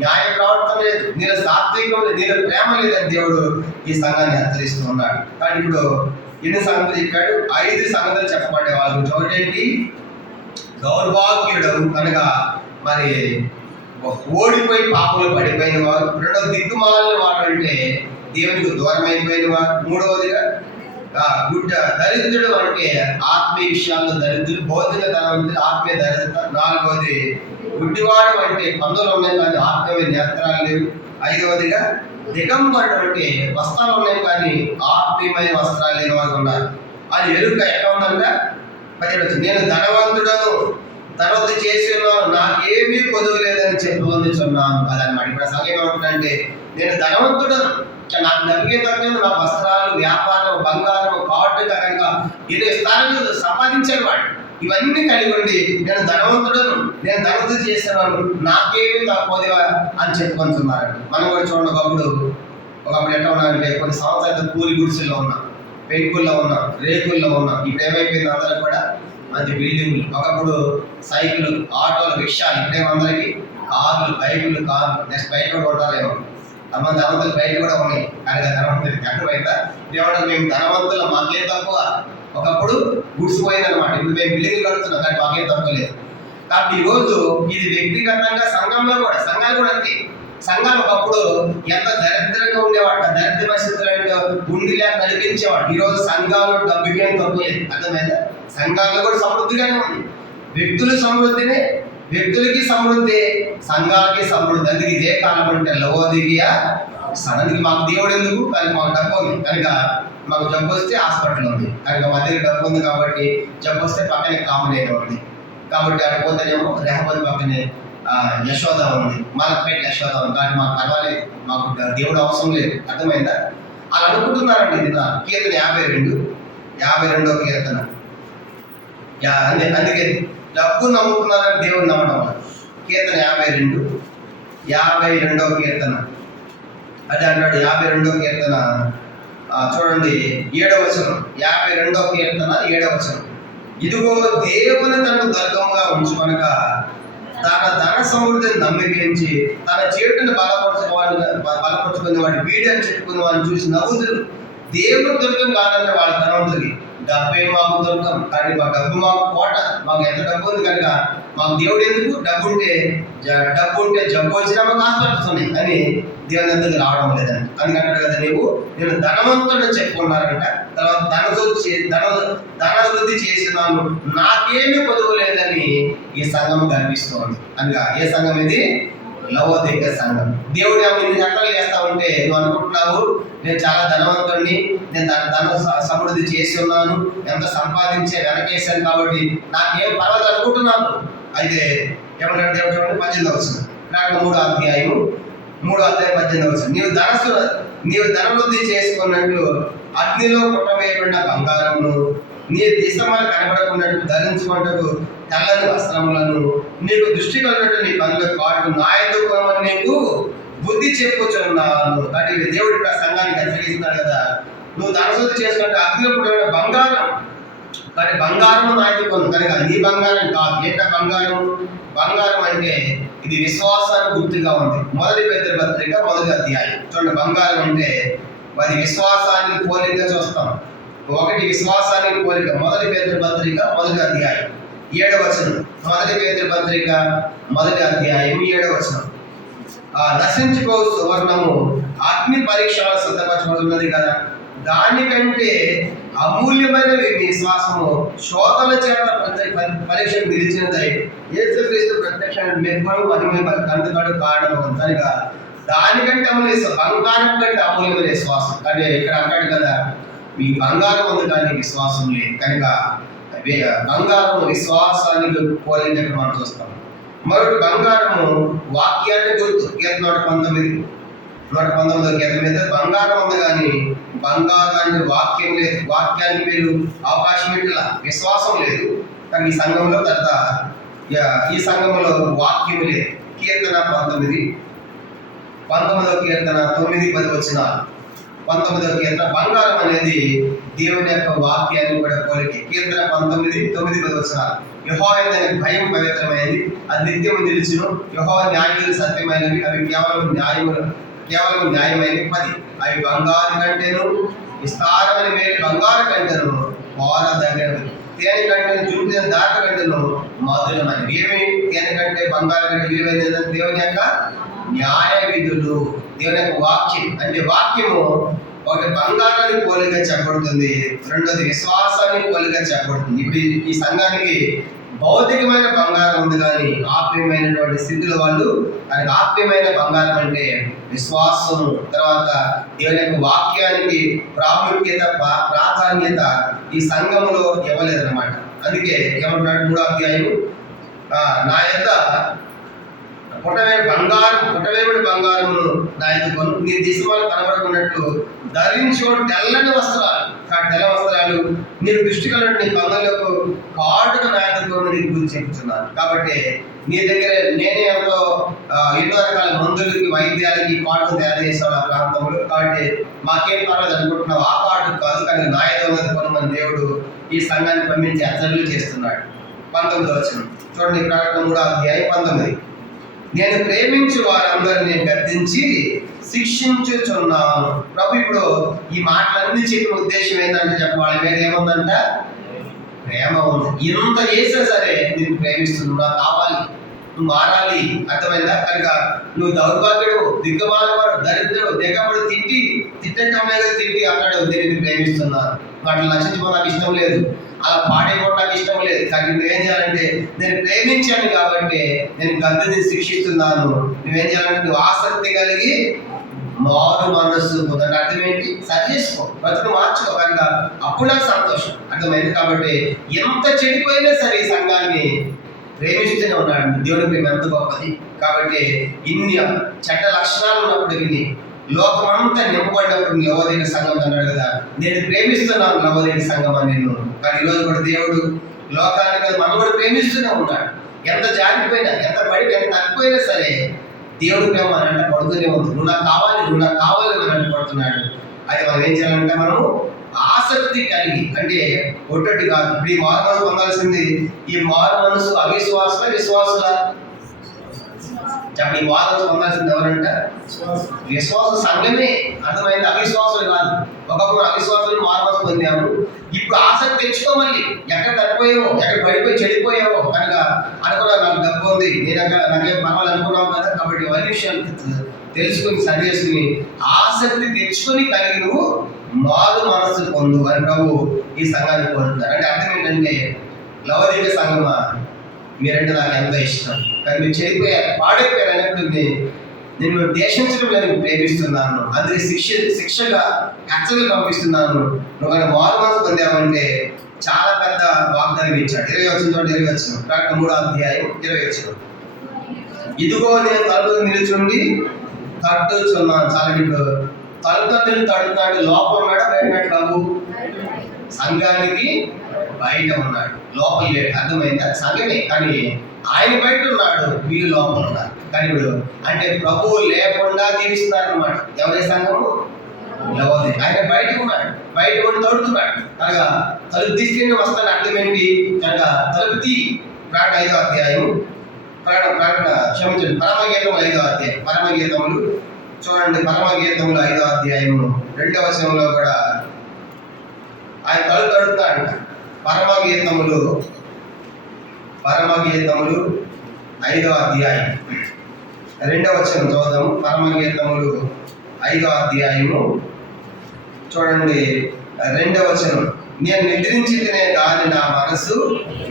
న్యాయ ప్రవర్తన లేదు, నీలో సాత్వికం లేదు, నీలో ప్రేమ లేదని దేవుడు ఈ సంఘాన్ని హెచ్చరిస్తూ ఉన్నాడు. కానీ ఇప్పుడు ఎన్ని సంగతులు చెప్పాడు? 5 సంగతులు చెప్పబడే వాళ్ళు. ఒకటేంటి? దౌర్భాగ్యుడు అనగా మరి ఓడిపోయి పాపలు పడిపోయిన వారు. రెండవ దిక్కుమాలిన వారు అంటే దేవునికి దూరం అయిపోయిన వారు. మూడవదిగా దరిద్రుడు అంటే ఆత్మీయ విషయాల్లో దరిద్రుడు, భౌతిక ధనవంతుడు, ఆత్మీయ దరిద్రత. నాలుగవది గుడ్డివాడు అంటే పనులు ఉన్నాయి కానీ ఆత్మీయ నేత్రాలు లేవు. 5వదిగా దిగంబరుడు అంటే వస్త్రాలు ఉన్నాయి కానీ ఆత్మీయమైన వస్త్రాలు లేని వారు ఉన్నారు. అది ఎరుక ఎట్లా ఉందంట? 17 నేను ధనవంతుడను, ధనవంతు చేసి ఉన్నాను, నాకేమీ కొదువు లేదని చెప్పి పొందుతున్నాను. అదనమాట. ఇప్పుడు సంగతి ఏమంటుందంటే నేను ధనవంతుడను, నాకు నమ్మికే తగ్గదు, నా వస్త్రాలు, వ్యాపారం, బంగారం, కాటు కనుక ఏదో స్థానంలో సంపాదించాడు వాడు. ఇవన్నీ కలిగి ఉండి నేను ధనవంతుడను, నేను ధనవంతు చేస్తున్నాను, నాకేమీ తక్కువదివా అని చెప్పుకుంటున్నారు. మనం కూడా చూడండి, ఒకప్పుడు ఎట్లా ఉన్నారంటే కొన్ని సంవత్సరాలు కూలి గుడిసెల్లో ఉన్నాం, పెంకుల్లో ఉన్నాం, రేకుల్లో ఉన్నాం. ఇప్పుడు ఏమైపోయింది? అందరూ కూడా మంచి బిల్డింగ్లు. ఒకప్పుడు సైకిల్, ఆటోలు, రిక్షాలు. ఇప్పుడేమందరికి కార్లు, బైకులు, నెక్స్ట్ బైక్ కూడా కొట్టాలేమో. మన ధనవంతులు బయట కూడా ఉన్నాయి కానీ ధనవంతులకి అర్థమైందా? ఏమంటారు? మేము ధనవంతులు, మాకేం తక్కువ. ఒకప్పుడు గుడిసిపోయిందనమాట, ఇప్పుడు మేము బిల్డింగ్లు కడుతున్నాం కానీ మాకేం తక్కువ లేదు. కాబట్టి ఈరోజు ఇది వ్యక్తిగతంగా సంఘంలో కూడా, సంఘాలు కూడా అంతే. సంఘాలు ఒకప్పుడు ఎంత దరిద్రంగా ఉండేవాడు, దరిద్ర పరిస్థితులు ఉండి లేక నడిపించేవాడు. ఈరోజు సంఘాలు డబ్బుకేం తక్కువ లేదు. అర్థమైందా? సంఘాల్లో కూడా సమృద్ధిగానే ఉంది. వ్యక్తులు సమృద్ధినే, వ్యక్తులకి సమృద్ధి, సంఘాలకి సమృద్ధి. అందుకే ఇదే కాలం అంటే లవోదికియా సడన్గా మాకు దేవుడు ఎందుకు? కానీ మాకు డబ్బు ఉంది కనుక, మాకు జబ్బు వస్తే హాస్పిటల్ ఉంది కనుక, మా దగ్గర డబ్బు ఉంది కాబట్టి జబ్బు వస్తే పక్కనే కామన్ ఉంది కాబట్టి అడిపోతేనేమో రెహబోత్ పక్కనే యశోద ఉంది, మలక్పేట యశోద ఉంది. కానీ మాకు పర్వాలేదు, మాకు దేవుడు అవసరం లేదు. అర్థమైందా? అలా అనుకుంటున్నారండి. ఇది నా కీర్తన 52వ కీర్తన. అందుకే డబ్బు నమ్ముతున్నారని దేవుడు నమ్మడం వల్ల. కీర్తన 52వ కీర్తన అదే అంటాడు. 52వ కీర్తన చూడండి 7వ వచనం. 52వ కీర్తన 7వ వచనం. ఇదిగో దేవుని తనకు దుర్గముగా ఉంచుకొనక తన ధన సమృద్ధిని నమ్మికించి తన చేటును బలపరుచుకునే వాడి వీడియని చెప్పుకునే వాడిని చూసి నవ్వుతురు. దేవుని దుర్గం కాదంటే వాళ్ళ ధనవంతులకి డబ్బే మాకు దుర్గం, కానీ మా డబ్బు మాకు కోట, మాకు ఎంత డబ్బు ఉంది కనుక మాకు దేవుడు ఎందుకు? డబ్బు ఉంటే జబ్బు వచ్చినా మాకు హాస్పిటల్స్ ఉన్నాయి అని దేవుని ఎందుకు రావడం లేదండి. అందుకంటాడు కదా, నేను ధనవంతుడు చెప్పుకున్నారంట. తర్వాత ధనవృద్ధి చేసినాను, నాకేమీ పొదువు లేదని ఈ సంఘం కనిపిస్తోంది. అనగా ఏ సంఘం ఇది? లవోదిక సంఘం. దేవుడు ఇన్ని చట్టాలు చేస్తా ఉంటే నువ్వు అనుకుంటున్నావు నేను చాలా ధనవంతుడిని, నేను ధన సమృద్ధి చేసి ఉన్నాను, ఎంత సంపాదించే వెనకేశాను కాబట్టి నాకేం పర్వాలేదు అనుకుంటున్నాను. అయితే ఏమంటాడు దేవుడు? 18వ వచనం, ప్రకటన 3వ అధ్యాయం 18వ వచనం, నీవు ధనవృద్ధి చేసుకున్నట్లు అగ్నిలో పుట్టవేయబడిన బంగారమును, నీ దిశమలు కనబడకున్నట్టు ధరించుకుంటూ తెల్లని వస్త్రములను, నీకు దృష్టి కలిగినట్టు నీ పనుల పాటు నాయకుమని నీకు బుద్ధి చెప్పుచున్నాను. అంటే దేవుడు ఇక్కడ సంఘానికి హెచ్చరిస్తున్నాడు కదా, నువ్వు ధనశుద్ధి చేసుకుంటే అగ్నిలో పుట్టిన బంగారం, కానీ బంగారము నాయకుని కనుక నీ బంగారం కాదు. ఏంట బంగారం? బంగారం అంటే ఇది విశ్వాసానికి గుర్తుగా ఉంది. 1 పేతురు పత్రిక 1వ అధ్యాయం చూడండి. బంగారం అంటే అది విశ్వాసానికి పోలిక చూస్తాం. 1 విశ్వాసానికి పోలిక. 1 పేతురు పత్రిక 1వ అధ్యాయం 7వ వచనం. 1 పేతురు పత్రిక 1వ అధ్యాయం 7వ వచనం, నశించుకో సువర్ణము అగ్ని పరీక్షలు సిద్ధపరచబడుతున్నది కదా, దానికంటే అమూల్యమైన విశ్వాసము శోధన చేత పరీక్ష నిలిచినదై యేసుక్రీస్తు ప్రత్యక్షమైన మెరుగుడు మహిమ కంటకాడు కారణం కనుక దానికంటే అమూల్య బంగారం కంటే అమూల్యమైన విశ్వాసం. కానీ ఇక్కడ అంటాడు కదా, మీ బంగారం ఉంది కానీ విశ్వాసం లేదు. కనుక బంగారం విశ్వాసానికి పోలినట్టు మనం చూస్తాం. మరొకటి బంగారము వాక్యాన్ని గుర్తు. కీర్తన 119వ కీర్తన మీద బంగారం ఉంది కానీ బంగారాన్ని వాక్యం లేదు. వాక్యానికి మీరు అవకాశం ఇట్లా విశ్వాసం లేదు. కానీ ఈ సంఘంలో ఈ సంఘంలో వాక్యం లేదు. కీర్తన 19వ కీర్తన 9-10 వచనాలు. 19వ కీర్తన బంగారం అనేది దేవుని యొక్క వాక్యాన్ని కూడా పోలిక. కీర్తన 19:9-10 వచనాలు. యెహోవా యందు భయం పవిత్రమైనది, అది నిత్యము నిలుచును. యెహోవా న్యాయములు సత్యమైనవి, అవి కేవలం న్యాయమైనవి. 10 అవి బంగారు కంటేను విస్తారమైన మేలు, బంగారు కంటేను పాల దగ్గరవి, తేనె కంటేను జుంటు దాట కంటేను మధురమైనవి. ఏమి తేనె కంటే బంగారు కంటే విలువైనది? దేవుని యొక్క న్యాయ విధులు, దేవుని యొక్క వాక్యం. అంటే వాక్యము ఒకటి బంగారాన్ని పోలిగా చెప్పబడుతుంది, రెండోది విశ్వాసాన్ని పోలిగా చెప్పబడుతుంది. ఇప్పుడు ఈ సంఘానికి భౌతికమైన బంగారం ఉంది కానీ ఆత్మీయమైనటువంటి స్థితిలో వాళ్ళు దానికి ఆత్మీయమైన బంగారం అంటే విశ్వాసము, తర్వాత దేవుని యొక్క వాక్యానికి ప్రాధాన్యత ఈ సంఘములో ఇవ్వలేదన్నమాట. అందుకే ఏమంటున్నాడు 3వ అధ్యాయం, నా యొక్క పుట్టవేబడి బంగారమును నా ఎదుకొని నీ దిశమాలు కనబడుకున్నట్లు ధరించుకోవడం తెల్లని వస్త్రాలు, తెల్ల వస్త్రాలు, నీకు దృష్టి కలిగిన నీ పనులకు కాటుగా నా ఎదుకొని నీకు బుద్ధి చెప్తున్నాను. కాబట్టి నీ దగ్గర నేనే ఎన్నో రకాల మందులకి వైద్యాలకి కాటు తయారు చేసాడు ఆ ప్రాంతంలో. కాబట్టి మాకేం పర్వాలేదు అనుకుంటున్నావు, ఆ కాటు కాదు కానీ నా ఎదుకొని మన దేవుడు ఈ సంఘాన్ని పంపించి హెచ్చరికలు చేస్తున్నాడు. 19వ వచనం చూడండి. ప్రకటన 3వ అధ్యాయం 19. నేను ప్రేమించు వారందరినీ గద్దించి శిక్షించుచున్నాను. ప్రభు ఇప్పుడు ఈ మాటలన్నీ చెప్పిన ఉద్దేశం ఏంటంటే చెప్పాలి, మీద ఏముందంట? ప్రేమ ఉంది. ఎంత చేసినా సరే నేను ప్రేమిస్తున్నాను, నాకు కావాలి, నువ్వు మారాలి. అర్థమైందా? కనుక నువ్వు దౌర్భాగ్యుడు, దిగ్గమాలవాడు, దరిద్రుడు, దిగబడు తిట్టమే తిట్టి అన్నాడు, నేను ప్రేమిస్తున్నాను. వాటిని నశించుకో నాకు ఇష్టం లేదు, అలా పాడైపోవడం నాకు ఇష్టం లేదు. కానీ నువ్వేం చేయాలంటే నేను ప్రేమించాను కాబట్టి నేను గద్దని శిక్షిస్తున్నాను. నువ్వేం చేయాలంటే నువ్వు ఆసక్తి కలిగి మారు మనస్సు దాని అర్థం ఏంటి? సరి చేసుకో, బ్రతుకు మార్చుకో. కనుక అప్పుడు నాకు సంతోషం. అర్థమైంది. కాబట్టి ఎంత చెడిపోయినా సరే ఈ సంఘాన్ని ప్రేమిస్తూనే ఉన్నాడు. దేవుడి ప్రేమ ఎంత గొప్పది. కాబట్టి ఇన్ని చెడ్డ లక్షణాలు ఉన్నప్పటికీ లోకమంతా నింపబడినప్పుడు లవోదిక సంఘం అన్నాడు కదా, నేను ప్రేమిస్తున్నాను లవోదిక సంఘం అని నేను. కానీ ఈరోజు కూడా దేవుడు లోకాన్ని కదా మనం కూడా ప్రేమిస్తూనే ఉన్నాడు. ఎంత జారిపోయినా, ఎంత తగ్గిపోయినా సరే దేవుడి ప్రేమ అని అంటే పడుతూనే ఉంది. నువ్వు నాకు కావాలి అని అంటే పడుతున్నాడు. అది మనం ఏం చేయాలంటే మనము ఆసక్తి కలిగి, అంటే ఒట్టటి కాదు. ఇప్పుడు ఈ మారు మనసు పొందాల్సింది, ఈ మారు మనసు అవిశ్వాస విశ్వాసుల చెప్పండి, ఈ వాదన పొందాల్సింది ఎవరంట? విశ్వాసం. సంఘమే. అర్థమైంది? అవిశ్వాసులు కాదు. ఒకప్పుడు అవిశ్వాసులు మారుమనసు పొందాము. ఇప్పుడు ఆసక్తి తెచ్చుకోమని. ఎక్కడ తప్పిపోయావో, ఎక్కడ పడిపోయి చెడిపోయావో కనుక అనుకున్నా, నాకు డబ్బు ఉంది, నాకేం పర్వాలేదు అనుకున్నావు కదా. కాబట్టి అన్ని విషయాలు తెలుసుకుని సరి చేసుకుని ఆసక్తి తెచ్చుకొని కలిగి నువ్వు మారు మనస్సు పొందు అని ప్రభు ఈ సంఘాన్ని కోరుతున్నారు. అంటే అర్థం ఏంటంటే, లవదీయ సంఘమా, మీరంటే నాకు ఎంతో ఇష్టం, కానీ మీరు చెడిపోయారు, పాడైపోయారు అన్నప్పుడు నేను దేశించడం నేను ప్రేమిస్తున్నాను, అందుకే శిక్షగా హెచ్చరికలు పంపిస్తున్నాను. నువ్వు కానీ మారు మనసు పొందామంటే చాలా పెద్ద వాగ్దానం ఇచ్చాడు. 20 వచ్చిన ప్రకటన 3వ అధ్యాయం 20. ఇదిగో నేను తలుపు నిలుచుండి తట్టుచున్నాను. చాలా ఇప్పుడు తలుపులు తడుతున్నాడు. లోపల ఉన్నాడు, బయట ఉన్నాడు బాబు? సంఘానికి బయట ఉన్నాడు, లోపల లేడు. అర్థమైందా? సంఘమే, కానీ ఆయన బయట ఉన్నాడు, వీళ్ళు లోపల ఉన్నారు. కానీ ఇప్పుడు అంటే ప్రభువు లేకుండా జీవిస్తున్నారు అన్నమాట. ఎవరి సంఘము? లవోదియ. ఆయన బయటకు ఉన్నాడు, బయట కూడా తడుతున్నాడు. అనగా తలుపు తీసుకెళ్ళి వస్తాడు. అర్థం ఏంటి? కనుక తలుపు తీ. ప్రకటన 5వ అధ్యాయం, క్షమించండి, పరమగీతం 5వ అధ్యాయం. పరమగీతములు చూడండి, పరమగీతములు 5వ అధ్యాయము 2వ వచనంలో కూడా ఆయన తలుపు తడుతున్నాడు. పరమగీతములు 5వ అధ్యాయం 2వ వచనం చూద్దాం. పరమగీతములు 5వ అధ్యాయము చూడండి 2వ వచనం. నేను నిద్రించితేనే కానీ నా మనసు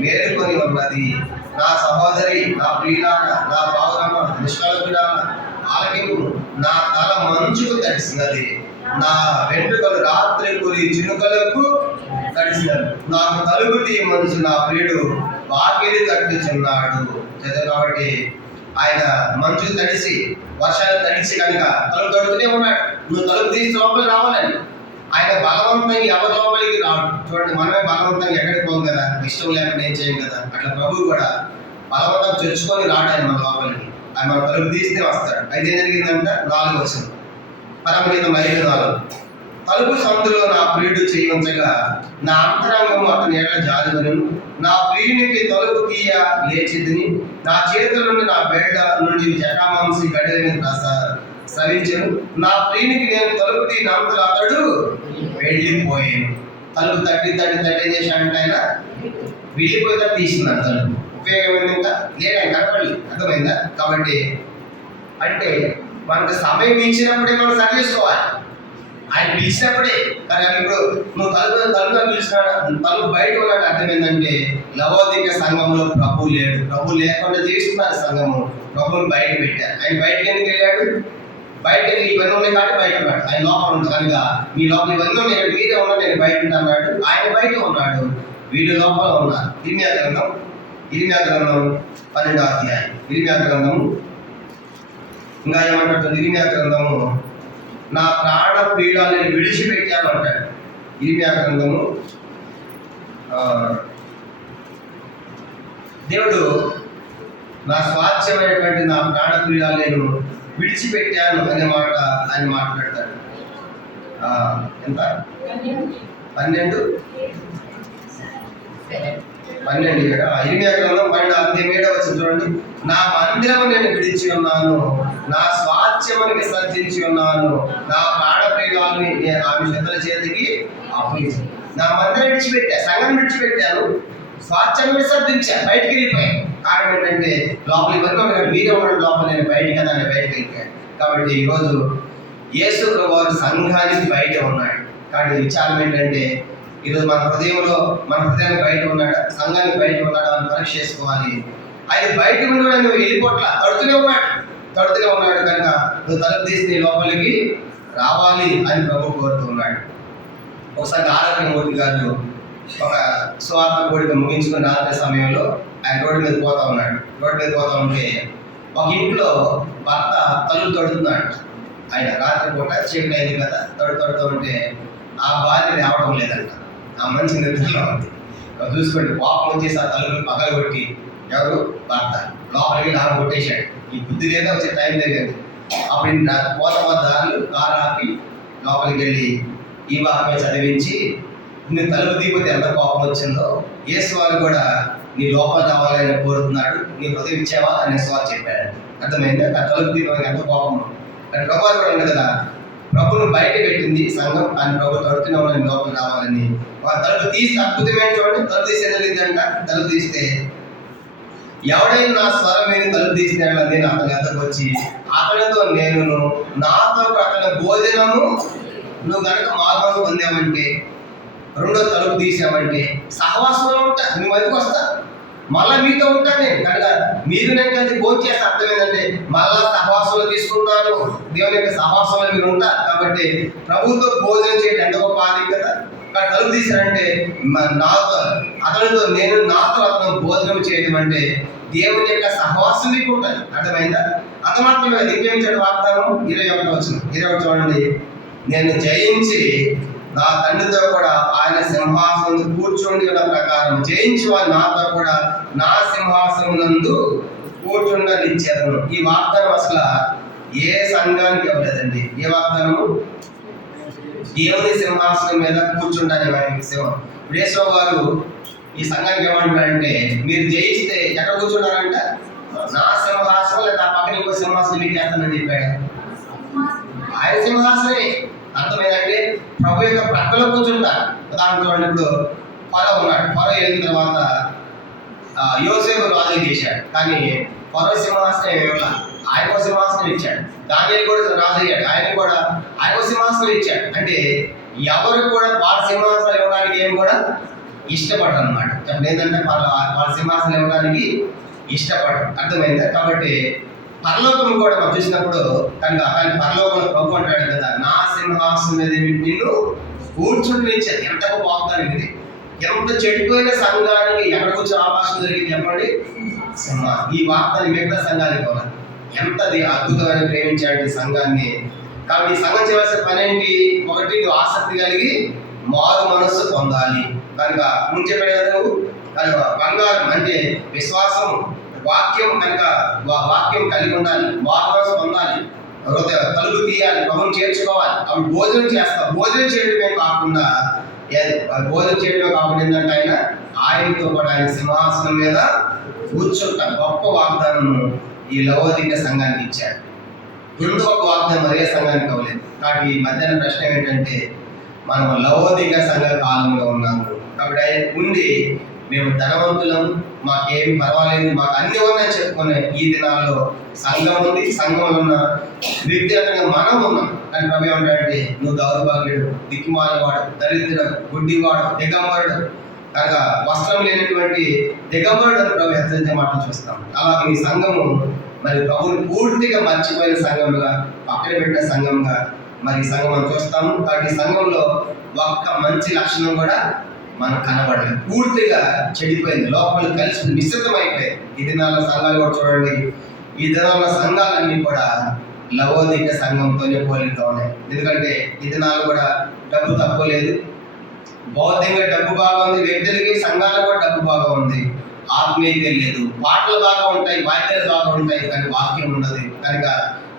మేలుకొని ఉన్నది. నా సహోదరి, నా ప్రియురాల, నా పావురమ, నిష్కళంకురాల ఆలకింపు. నా తల మంచుకు తడిసినది, నా వెంట్రుకలు రాత్రి కూలి చినుకలకు తడిసినది. నాకు తలుపు తీయమనుసు నా ప్రియుడు వాకిలి తట్టుచున్నాడు. కాబట్టి ఆయన మంచు తడిసి, వర్షాలు తడిసి కనుక తలుపు తడుతూనే ఉన్నాడు. నువ్వు తలుపు తీసి లోపలికి రావాలని. ఆయన బలవంతంగా ఎవరి లోపలికి రాడు. చూడండి, మనమే బలవంతంగా ఎక్కడికి పోం కదా, ఇష్టం లేకుండా ఏం చేయం కదా. అట్లా ప్రభువు కూడా బలవంతం తెచ్చుకొని రాడు ఆయన మన లోపలికి. ఆయన మన తలుపు తీస్తే వస్తాడు. అయితే ఏం జరిగిందంట? 4వ వచనం, పరమగీతం 5:4. తలుపు సందులో నా ప్రియుడు చేయించగా నా అంతరంగము అతని ఎడల జారికొనెను. నా ప్రియునికి తలుపు తీయ లేచితిని. నా చేతుల నుండి నా బెడ్డ నుండి జటామాంసి గడిల మీద స్రవించెను. నా ప్రియునికి నేను తలుపు తీయనంతలో అతడు వెళ్ళిపోయాను. తలుపు తట్టి ఏం చేశాడంటే ఆయన వెళ్ళిపోతే తీసినాడు తలుపు. ఉపయోగమైంది ఇంకా లేదు, ఆయన కనపడలేదు. అర్థమైందా? కాబట్టి అంటే మనకు సమయం ఇచ్చినప్పుడే మనం సరి చేసుకోవాలి. ఆయన పిలిచినప్పుడే. కానీ ఇప్పుడు నువ్వు తలుపు పిలిచినాడు, తలుపు బయట ఉన్నట్టు అర్థం ఏంటంటే లవోదిక సంఘంలో ప్రభు లేడు. ప్రభు లేకుండా జీవిస్తున్నారు సంఘము. ప్రభుని బయట పెట్టారు. ఆయన బయటకి ఎందుకు వెళ్ళాడు? బయటకి ఇవన్నీ ఉన్నాయి కాబట్టి బయట ఉన్నాడు. ఆయన లోపల ఉంటాడు కనుక మీ లోపల ఇవన్నీ ఉన్నాయి, వీరే ఉన్నాడు, నేను బయట ఉన్నాడు. ఆయన బయట ఉన్నాడు, వీళ్ళు లోపల ఉన్నారు. ఇర్మియా గ్రంథం 12వ అధ్యాయం. ఇర్మియా గ్రంథము ఇంకా ఏమంటాడు? ఇర్మియా గ్రంథము నా ప్రాణ ప్రియురాలని విడిచిపెట్టాను అంటాడు. ఇర్మియా గ్రంథము దేవుడు నా స్వాస్థ్యమైనటువంటి నా ప్రాణ ప్రియురాలు నేను విడిచిపెట్టాను అనే మాట ఆయన మాట్లాడతాడు. ఎంత? 12 ఇక్కడ ఇర్మియా గ్రంథం 12:7 వచ్చి చూడండి. నా మందిరము నేను విడిచి ఉన్నాను, నా స్వాస్థ్యమునికి సర్జించి ఉన్నాను, నా ప్రాణప్రియురాలని ఆమె శత్రుల చేతికి అప్పగించి. నా మందిరం విడిచిపెట్టా, సంఘం విడిచిపెట్టాను, స్వాస్థ్యం విసర్జించాను, బయటికి వెళ్ళిపోయాను. కారణం ఏంటంటే లోపల ఇవన్నీ ఉన్నాడు, మీరే ఉన్నాడు లోపల, నేను బయటికి కదా అని బయటకు వెళ్ళిపోయాను. కాబట్టి ఈరోజు యేసు ప్రభువు సంఘానికి బయట ఉన్నాడు. కాబట్టి విచారం ఏంటంటే ఈరోజు మన హృదయానికి బయట ఉన్నాడా, సంఘానికి బయట ఉన్నాడా అని పరీక్ష చేసుకోవాలి. ఆయన బయట ఉండడం నువ్వు వెళ్ళిపోట్ల తడుతూనే ఉన్నాడు కనుక నువ్వు తలుపు తీసి నీ లోపలికి రావాలి అని ప్రభు కోరుతున్నాడు. ఒకసారి ఆరోగ్యమూర్తి గారు ఒక స్వార్థ కోడిక ముగించుకుని రాత్రి సమయంలో ఆయన రోడ్డు మీద పోతా ఉంటే ఒక ఇంట్లో భర్త తలుపు తడుతున్నాడు. ఆయన రాత్రి పూట చీకటి అయింది కదా, తడుతూ ఉంటే ఆ భార్య రావడం లేదంట. ఆ మంచి నిద్రలో ఉంది. చూసుకోండి, కోపం వచ్చేసి ఆ తలుపుని పగలగొట్టి ఎవరు? భర్త లోపలికి నాకు కొట్టేశాడు. ఈ బుద్ధి లేదా వచ్చే టైం తెలియదు. అప్పుడు పోతదారులు కారు ఆపి లోపలికి వెళ్ళి ఈ వాక్యం చదివించి నేను తలుపు తీయకపోతే ఎంత కోపం వచ్చిందో యేసు వారు కూడా నీ లోపల కావాలని కోరుతున్నాడు, నీ హృదయం ఇచ్చావా అని స్వామి చెప్పాడు. అర్థమైంది. ఆ తలుపు తీయడానికి ఎంత కోపం. కానీ ప్రభు కూడా ఉంది కదా, ప్రభును బయట పెట్టింది సంఘం, కానీ ప్రభు తడుతూనే ఉన్నాను లోపల కావాలని. తలుపు తీస్తే అద్భుతమైన చూడండి, తలుపు తీస్తే తెలియదంట. తలుపు తీస్తే ఎవడైనా నా స్వరం మీద తలుపు తీసినాడు, నేను అతని ఎద్దకు వచ్చి అతనితో నేను నాతో అతని భోజనము నువ్వు కనుక మార్గం పొందామంటే, రెండో తలుపు తీసామంటే సహవాసంలో ఉంటా, మీ మధ్యకు వస్తా, మళ్ళీ మీతో ఉంటాను నేను. కనుక మీరు నేను కలిసి భోజనం చేస్తే అర్థం ఏంటంటే మళ్ళా సహవాసంలో తీసుకుంటాను, దేవుని యొక్క సహవాసంలో మీరు ఉంటారు. కాబట్టి ప్రభుతో భోజనం చేయడం ఎంత గొప్ప ఆధిక్యత. ఇక్కడ తలుపు తీశారంటే నాతో అతనితో నేను నాతో అతను భోజనం చేయడం అంటే దేవుని యొక్క సహవాసం మీకు ఉంటుంది. అర్థమైందా? అంత మాత్రమే ఇంకేమించాడు వాగ్దానం. 21 వచనం, 21 చూడండి. నేను జయించి నా తండ్రితో కూడా ఆయన సింహాసనం కూర్చొని ఉన్న ప్రకారం జయించి వారు నాతో కూడా నా సింహాసనం నందు కూర్చుండనిచ్చారు. ఈ వాగ్దానం అసలు ఏ సంఘానికి ఇవ్వలేదండి. ఏ వాగ్దానము? దేవుని సింహాసనం మీద కూర్చుంటానే విషయం. యేసు గారు ఈ సంఘానికి ఏమంటారంటే, మీరు జయిస్తే ఎక్కడ కూర్చుంటారంట? నా సింహాసనం, లేదా పక్కన ఇంకో సింహాసనం మీకు చేస్తానని చెప్పాడు. ఆయన సింహాసనే. అర్థమైందంటే ప్రభు యొక్క ప్రక్కలో కూర్చుంటారు. ఉదాహరణ చూడండి, ఇప్పుడు ఫరో ఉన్నాడు. ఫరో వెళ్ళిన తర్వాత యోసేపు రాజు చేశాడు, కానీ ఫరో సింహాసనం ఇవ్వాల, ఆయనకు సింహాసనం ఇచ్చాడు. దానియేలు కూడా రాజు అయ్యాడు, ఆయనకు కూడా ఆయనకు సింహాసనం ఇచ్చాడు. అంటే ఎవరు కూడా వాళ్ళ సింహాసనం ఇవ్వడానికి ఏం కూడా ఇష్టపడరు అనమాట. ఏంటంటే వాళ్ళ సింహాసనం ఇవ్వడానికి ఇష్టపడరు. అర్థమైందా? కాబట్టి పరలోకం కూడా మనం చూసినప్పుడు కనుక, కానీ పరలోకం ప్రభు అంటాడు కదా, నా సింహాసనం మీద నిన్ను కూర్చుని ఇచ్చాను. ఎంత వాగ్దానం ఇది. ఎంత చెడిపోయిన సంఘానికి ఎక్కడ కూర్చొని అవకాశం జరిగింది చెప్పండి? ఈ వాగ్దానం మిగతా సంఘానికి కూడా ఎంతది అద్భుతమైన ప్రేమించాడు ఈ సంఘాన్ని. కాబట్టి ఈ సంఘం చేయాల్సిన పని ఏంటి? ఒకటి, నువ్వు ఆసక్తి కలిగి మారు మనస్సు పొందాలి. కనుక ముందు చెప్పాడు కదా నువ్వు, కనుక బంగారం అంటే విశ్వాసం, వాక్యం, కనుక వాక్యం కలిగి ఉండాలి, మారు మనస్సు పొందాలి, తలుపు తీయాలి, ప్రభుని చేర్చుకోవాలి. అవి భోజనం చేస్తాం. భోజనం చేయడమే కాకుండా ఏంటంటే ఆయనతో కూడా ఆయన సింహాసనం మీద కూర్చుంటాం. గొప్ప వాగ్దానము ఈ లవోదిక సంఘానికి ఇచ్చాడు. ఎందుకు ఒక వాగ్దానం మరే సంఘానికి అవ్వలేదు. కాబట్టి ఈ మధ్యాహ్న ప్రశ్న ఏంటంటే, మనం లవోదిక సంఘ కాలంలో ఉన్నాము. కాబట్టి ఆయన ఉండి మేము ధనవంతులం, మాకేమి పర్వాలేదు, మాకు అన్ని ఉన్నాయని చెప్పుకునే ఈ దినాల్లో సంఘం ఉంది, సంఘంలో ఉన్న వ్యక్తిగతంగా మనం ఉన్నాం. కానీ ప్రభు ఏమంటాడంటే, నువ్వు దౌర్భాగ్యుడు, దిక్కుమాలవాడు, దరిద్రుడు, గుడ్డివాడు, దిగంబరుడు, కనుక వస్త్రం లేనటువంటి దిగంబరుడు అని ప్రభు హెచ్చరించే మాటలు చూస్తాం. అలాగే ఈ సంఘము మరి ప్రభుని పూర్తిగా మర్చిపోయిన సంఘంగా, పక్కన పెట్టిన సంఘంగా మరి ఈ సంఘం మనం చూస్తాము. కాబట్టి ఈ సంఘంలో ఒక్క మంచి లక్షణం కూడా మనకు కనబడలేదు. పూర్తిగా చెడిపోయింది, లోపల కలిసి మిశ్రితం అయిపోయింది. ఈ దినాల సంఘాలు కూడా చూడండి, ఈ దినాల సంఘాలన్నీ కూడా లవోదిక సంఘంతోనే పోలిక ఉన్నాయి. ఎందుకంటే ఈ దినాలు కూడా డబ్బు తక్కువ లేదు, భౌతికంగా డబ్బు బాగా ఉంది, వ్యక్తులకి సంఘాలకు కూడా డబ్బు బాగా ఉంది, ఆత్మీయత లేదు, పాటలు బాగా ఉంటాయి, వాక్యాలు బాగా ఉంటాయి, కానీ వాక్యం ఉండదు. కనుక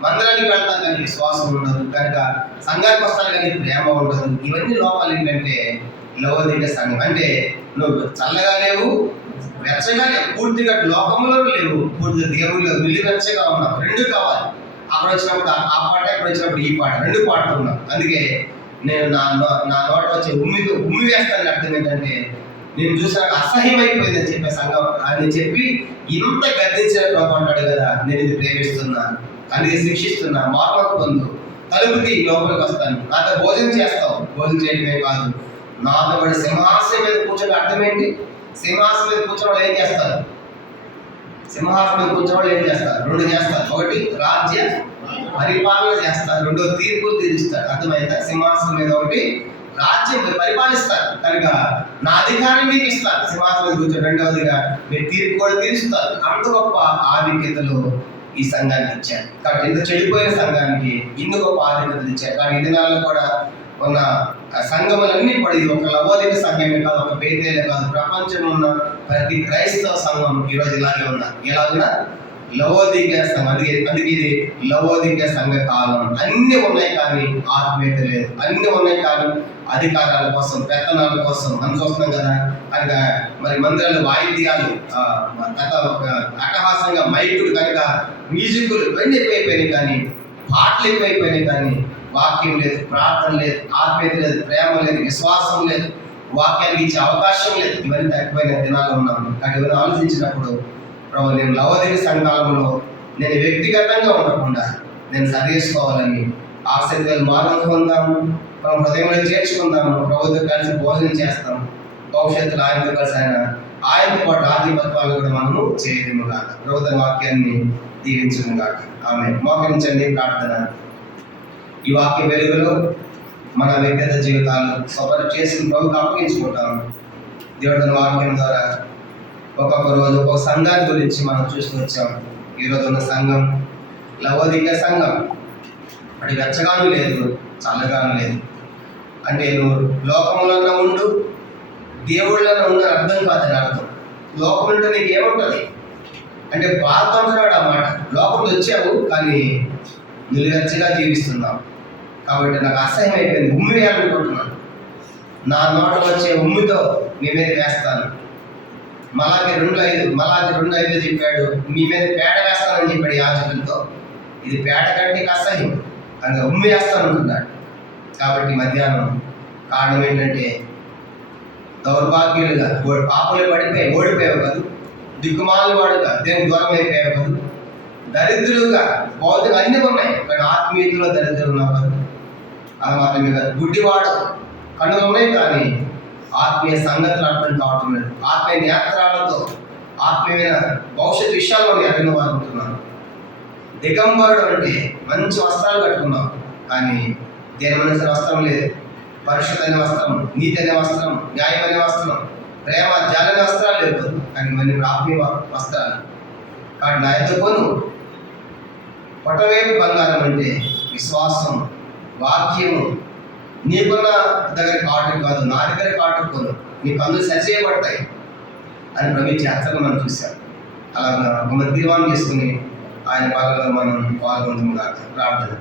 మందిరానికి వెళ్తాం కానీ విశ్వాసం ఉండదు, కనుక సంఘానికి వస్తాను కానీ ప్రేమ ఉండదు. ఇవన్నీ లోపాలు ఏంటంటే లవోదిక సంఘం. అంటే నువ్వు చల్లగా లేవు, వెచ్చగా లేవు, పూర్తిగా లోకంలో లేవు, పూర్తిగా దేవుళ్ళు వెచ్చగా ఉన్నావు. రెండు కావాలి. అక్కడ వచ్చినప్పుడు ఆ పాట, ఇక్కడ వచ్చినప్పుడు ఈ పాట, రెండు పాటలు ఉన్నావు. అందుకే నేను నా నోట వచ్చి ఉమ్మి వేస్తాను. అర్థం ఏంటంటే, నేను చూసాక అసహ్యం అయిపోయింది అని చెప్పే సంఘం అని చెప్పి ఇంత గద్దించిన ప్రభు అంటాడు కదా, నేను ఇది ప్రేమిస్తున్నా, అందుకే శిక్షిస్తున్నా, మార్పు పొందు, తలుపుకి లోపలికి వస్తాను, నాతో భోజనం చేస్తావు. భోజనం చేయడమే కాదు, నాతో పడి సింహాసనం మీద కూర్చొని. అర్థం ఏంటి? సింహాసనం మీద కూర్చొని వాళ్ళు ఏం చేస్తారు? సింహాసనం మీద కూర్చొని వాళ్ళు ఏం చేస్తారు? రెండు చేస్తారు. ఒకటి రాజ్య పరిపాలన చేస్తారు, రెండో తీర్పులు తీరుస్తారు. అర్థమైందా? సింహాసనం మీద ఒకటి రాజ్యం పరిపాలిస్తారు, కనుక నా అధికారం మీకు ఇస్తారు. సింహాసనం మీద కూర్చొని రెండవదిగా మీరు తీర్పు కూడా తీరుస్తారు. అంత గొప్ప ఆధిక్యతలు ఈ సంఘానికి ఇచ్చారు. కాబట్టి ఇంత చెడిపోయిన సంఘానికి ఇన్ని గొప్ప ఆధిక్యతలు ఇచ్చారు. కానీ ఈ దినాల్లో కూడా ఉన్న సంఘములన్నీ కూడా, ఇది ఒక లవోదిక సంఘమే కాదు, ఒక బేతేలే కాదు, ప్రపంచంలో ఉన్న ప్రతి క్రైస్తవ సంఘం ఈరోజు ఇలాగే ఉన్నారు. ఎలా ఉన్నా లవోదికీయ సంఘం, అందుకే ఇది లవోదికీయ సంఘ కాలం. అన్ని ఉన్నాయి కానీ ఆత్మీయత లేదు. అన్ని ఉన్నాయి కానీ అధికారాల కోసం, పెత్తనాల కోసం మనం చూస్తున్నాం కదా. కనుక మరి మందిరాలు వాయిద్యాలు అట్టహాసంగా మైకులు కనుక మ్యూజిక్లు ఇవన్నీ ఎక్కువైపోయినాయి కానీ పాటలు ఎక్కువైపోయినాయి కానీ వాక్యం లేదు, ప్రార్థన లేదు, ఆత్మీయత లేదు, ప్రేమ లేదు, విశ్వాసం లేదు, వాక్యానికి ఇచ్చే అవకాశం లేదు. ఇవన్నీ తగ్గిపోయిన దినాల్లో ఉన్నాము. కానీ ఇవన్నీ ఆలోచించినప్పుడు ప్రభు, నేను లవోదికీయ సంఘాలలో నేను వ్యక్తిగతంగా ఉండకుండా నేను సరిచేసుకోవాలని ఆసక్తి మార్గం పొందాము. మనం హృదయంలో చేర్చుకుందాము. ప్రభుత్వం కలిసి భోజనం చేస్తాము. భవిష్యత్తులో ఆయనతో కలిసి ఆయనతో పాటు ఆధిపత్యాలు కూడా మనము చేయము కాక. ప్రభుత్వ వాక్యాన్ని దీవించము కాక. ఆమె మోకరించండి. ప్రార్థన. ఈ వాక్య వెలుగులో మన వ్యక్తిగత జీవితాలు సఫర్ చేసి ప్రభుకి అప్పగించుకుంటాము. దేవుడి వాక్యం ద్వారా ఒక్కొక్క రోజు ఒక్కొక్క సంఘాన్ని గురించి మనం చూస్తూ వచ్చాము. ఈరోజు ఉన్న సంఘం లవోదికీయ సంఘం. అది వెచ్చగాను లేదు, చల్లగాను లేదు. అంటే నువ్వు లోకంలో ఉండు, దేవుళ్ళలో ఉన్న అర్థం కాదని అర్థం. లోకం ఉంటే నీకు ఏముంటుంది అంటే బాధ అంటున్నాడు అన్నమాట. లోపల వచ్చావు కానీ నిలువెచ్చగా జీవిస్తున్నావు. కాబట్టి నాకు అసహ్యం అయిపోయింది, ఉమ్మి వేయాలనుకుంటున్నాను. నా నోట వచ్చే ఉమ్మితో మీ మీద వేస్తాను. మలాకి 2:5 చెప్పాడు, మీ మీద పేడ వేస్తానని చెప్పాడు యాజకులతో. ఇది పేడ కంటే అసహ్యం, అందులో ఉమ్మి వేస్తానంటున్నాడు. కాబట్టి మధ్యాహ్నం కారణం ఏంటంటే దౌర్భాగ్యులుగా పాపలు ఓడిపోయావు కాదు, దిక్కుమాలు వాడుగా దేవుని దూరం అయిపోయావు కాదు, దరిద్రులుగా భౌతిక అన్నీ ఉన్నాయి కానీ ఆత్మీయతలో దరిద్రులు ఉన్నావు కాదు. అది మాత్రమే కాదు, గుడ్డివాడు కన్నులు ఉన్నాయి కానీ ఆత్మీయ సంగతులు అర్థం కావటం లేదు. ఆత్మీయ నేత్రాలతో ఆత్మీయమైన భవిష్యత్ విషయాల్లో ఎరిగిన వారు ఉంటున్నారు. దిగంబరుడు అంటే మంచి వస్త్రాలు కట్టుకున్నాం కానీ దేని మనిషి వస్త్రం లేదు. పరిశుద్ధ అనే వస్త్రం, నీతి అనే వస్త్రం, న్యాయం అనే వస్త్రం, ప్రేమ జాలనే వస్త్రాలు లేవు కానీ ఇవన్నీ ఆత్మీయ వస్త్రాలు. కాబట్టి నా ఎత్తుకోను పొట్టవేపు బంగారం అంటే విశ్వాసం, వాక్యము. నీకున్న దగ్గర కాటు కాదు, నా దగ్గర కాటుకోను, నీ పనులు సరిచేయబడతాయి అని ప్రభు చేస్తాను మనం చూసాం. అలాగా ఒక తీర్మానం చేసుకుని ఆయన పాలనలో మనం పాల్గొందాం. ప్రార్థన.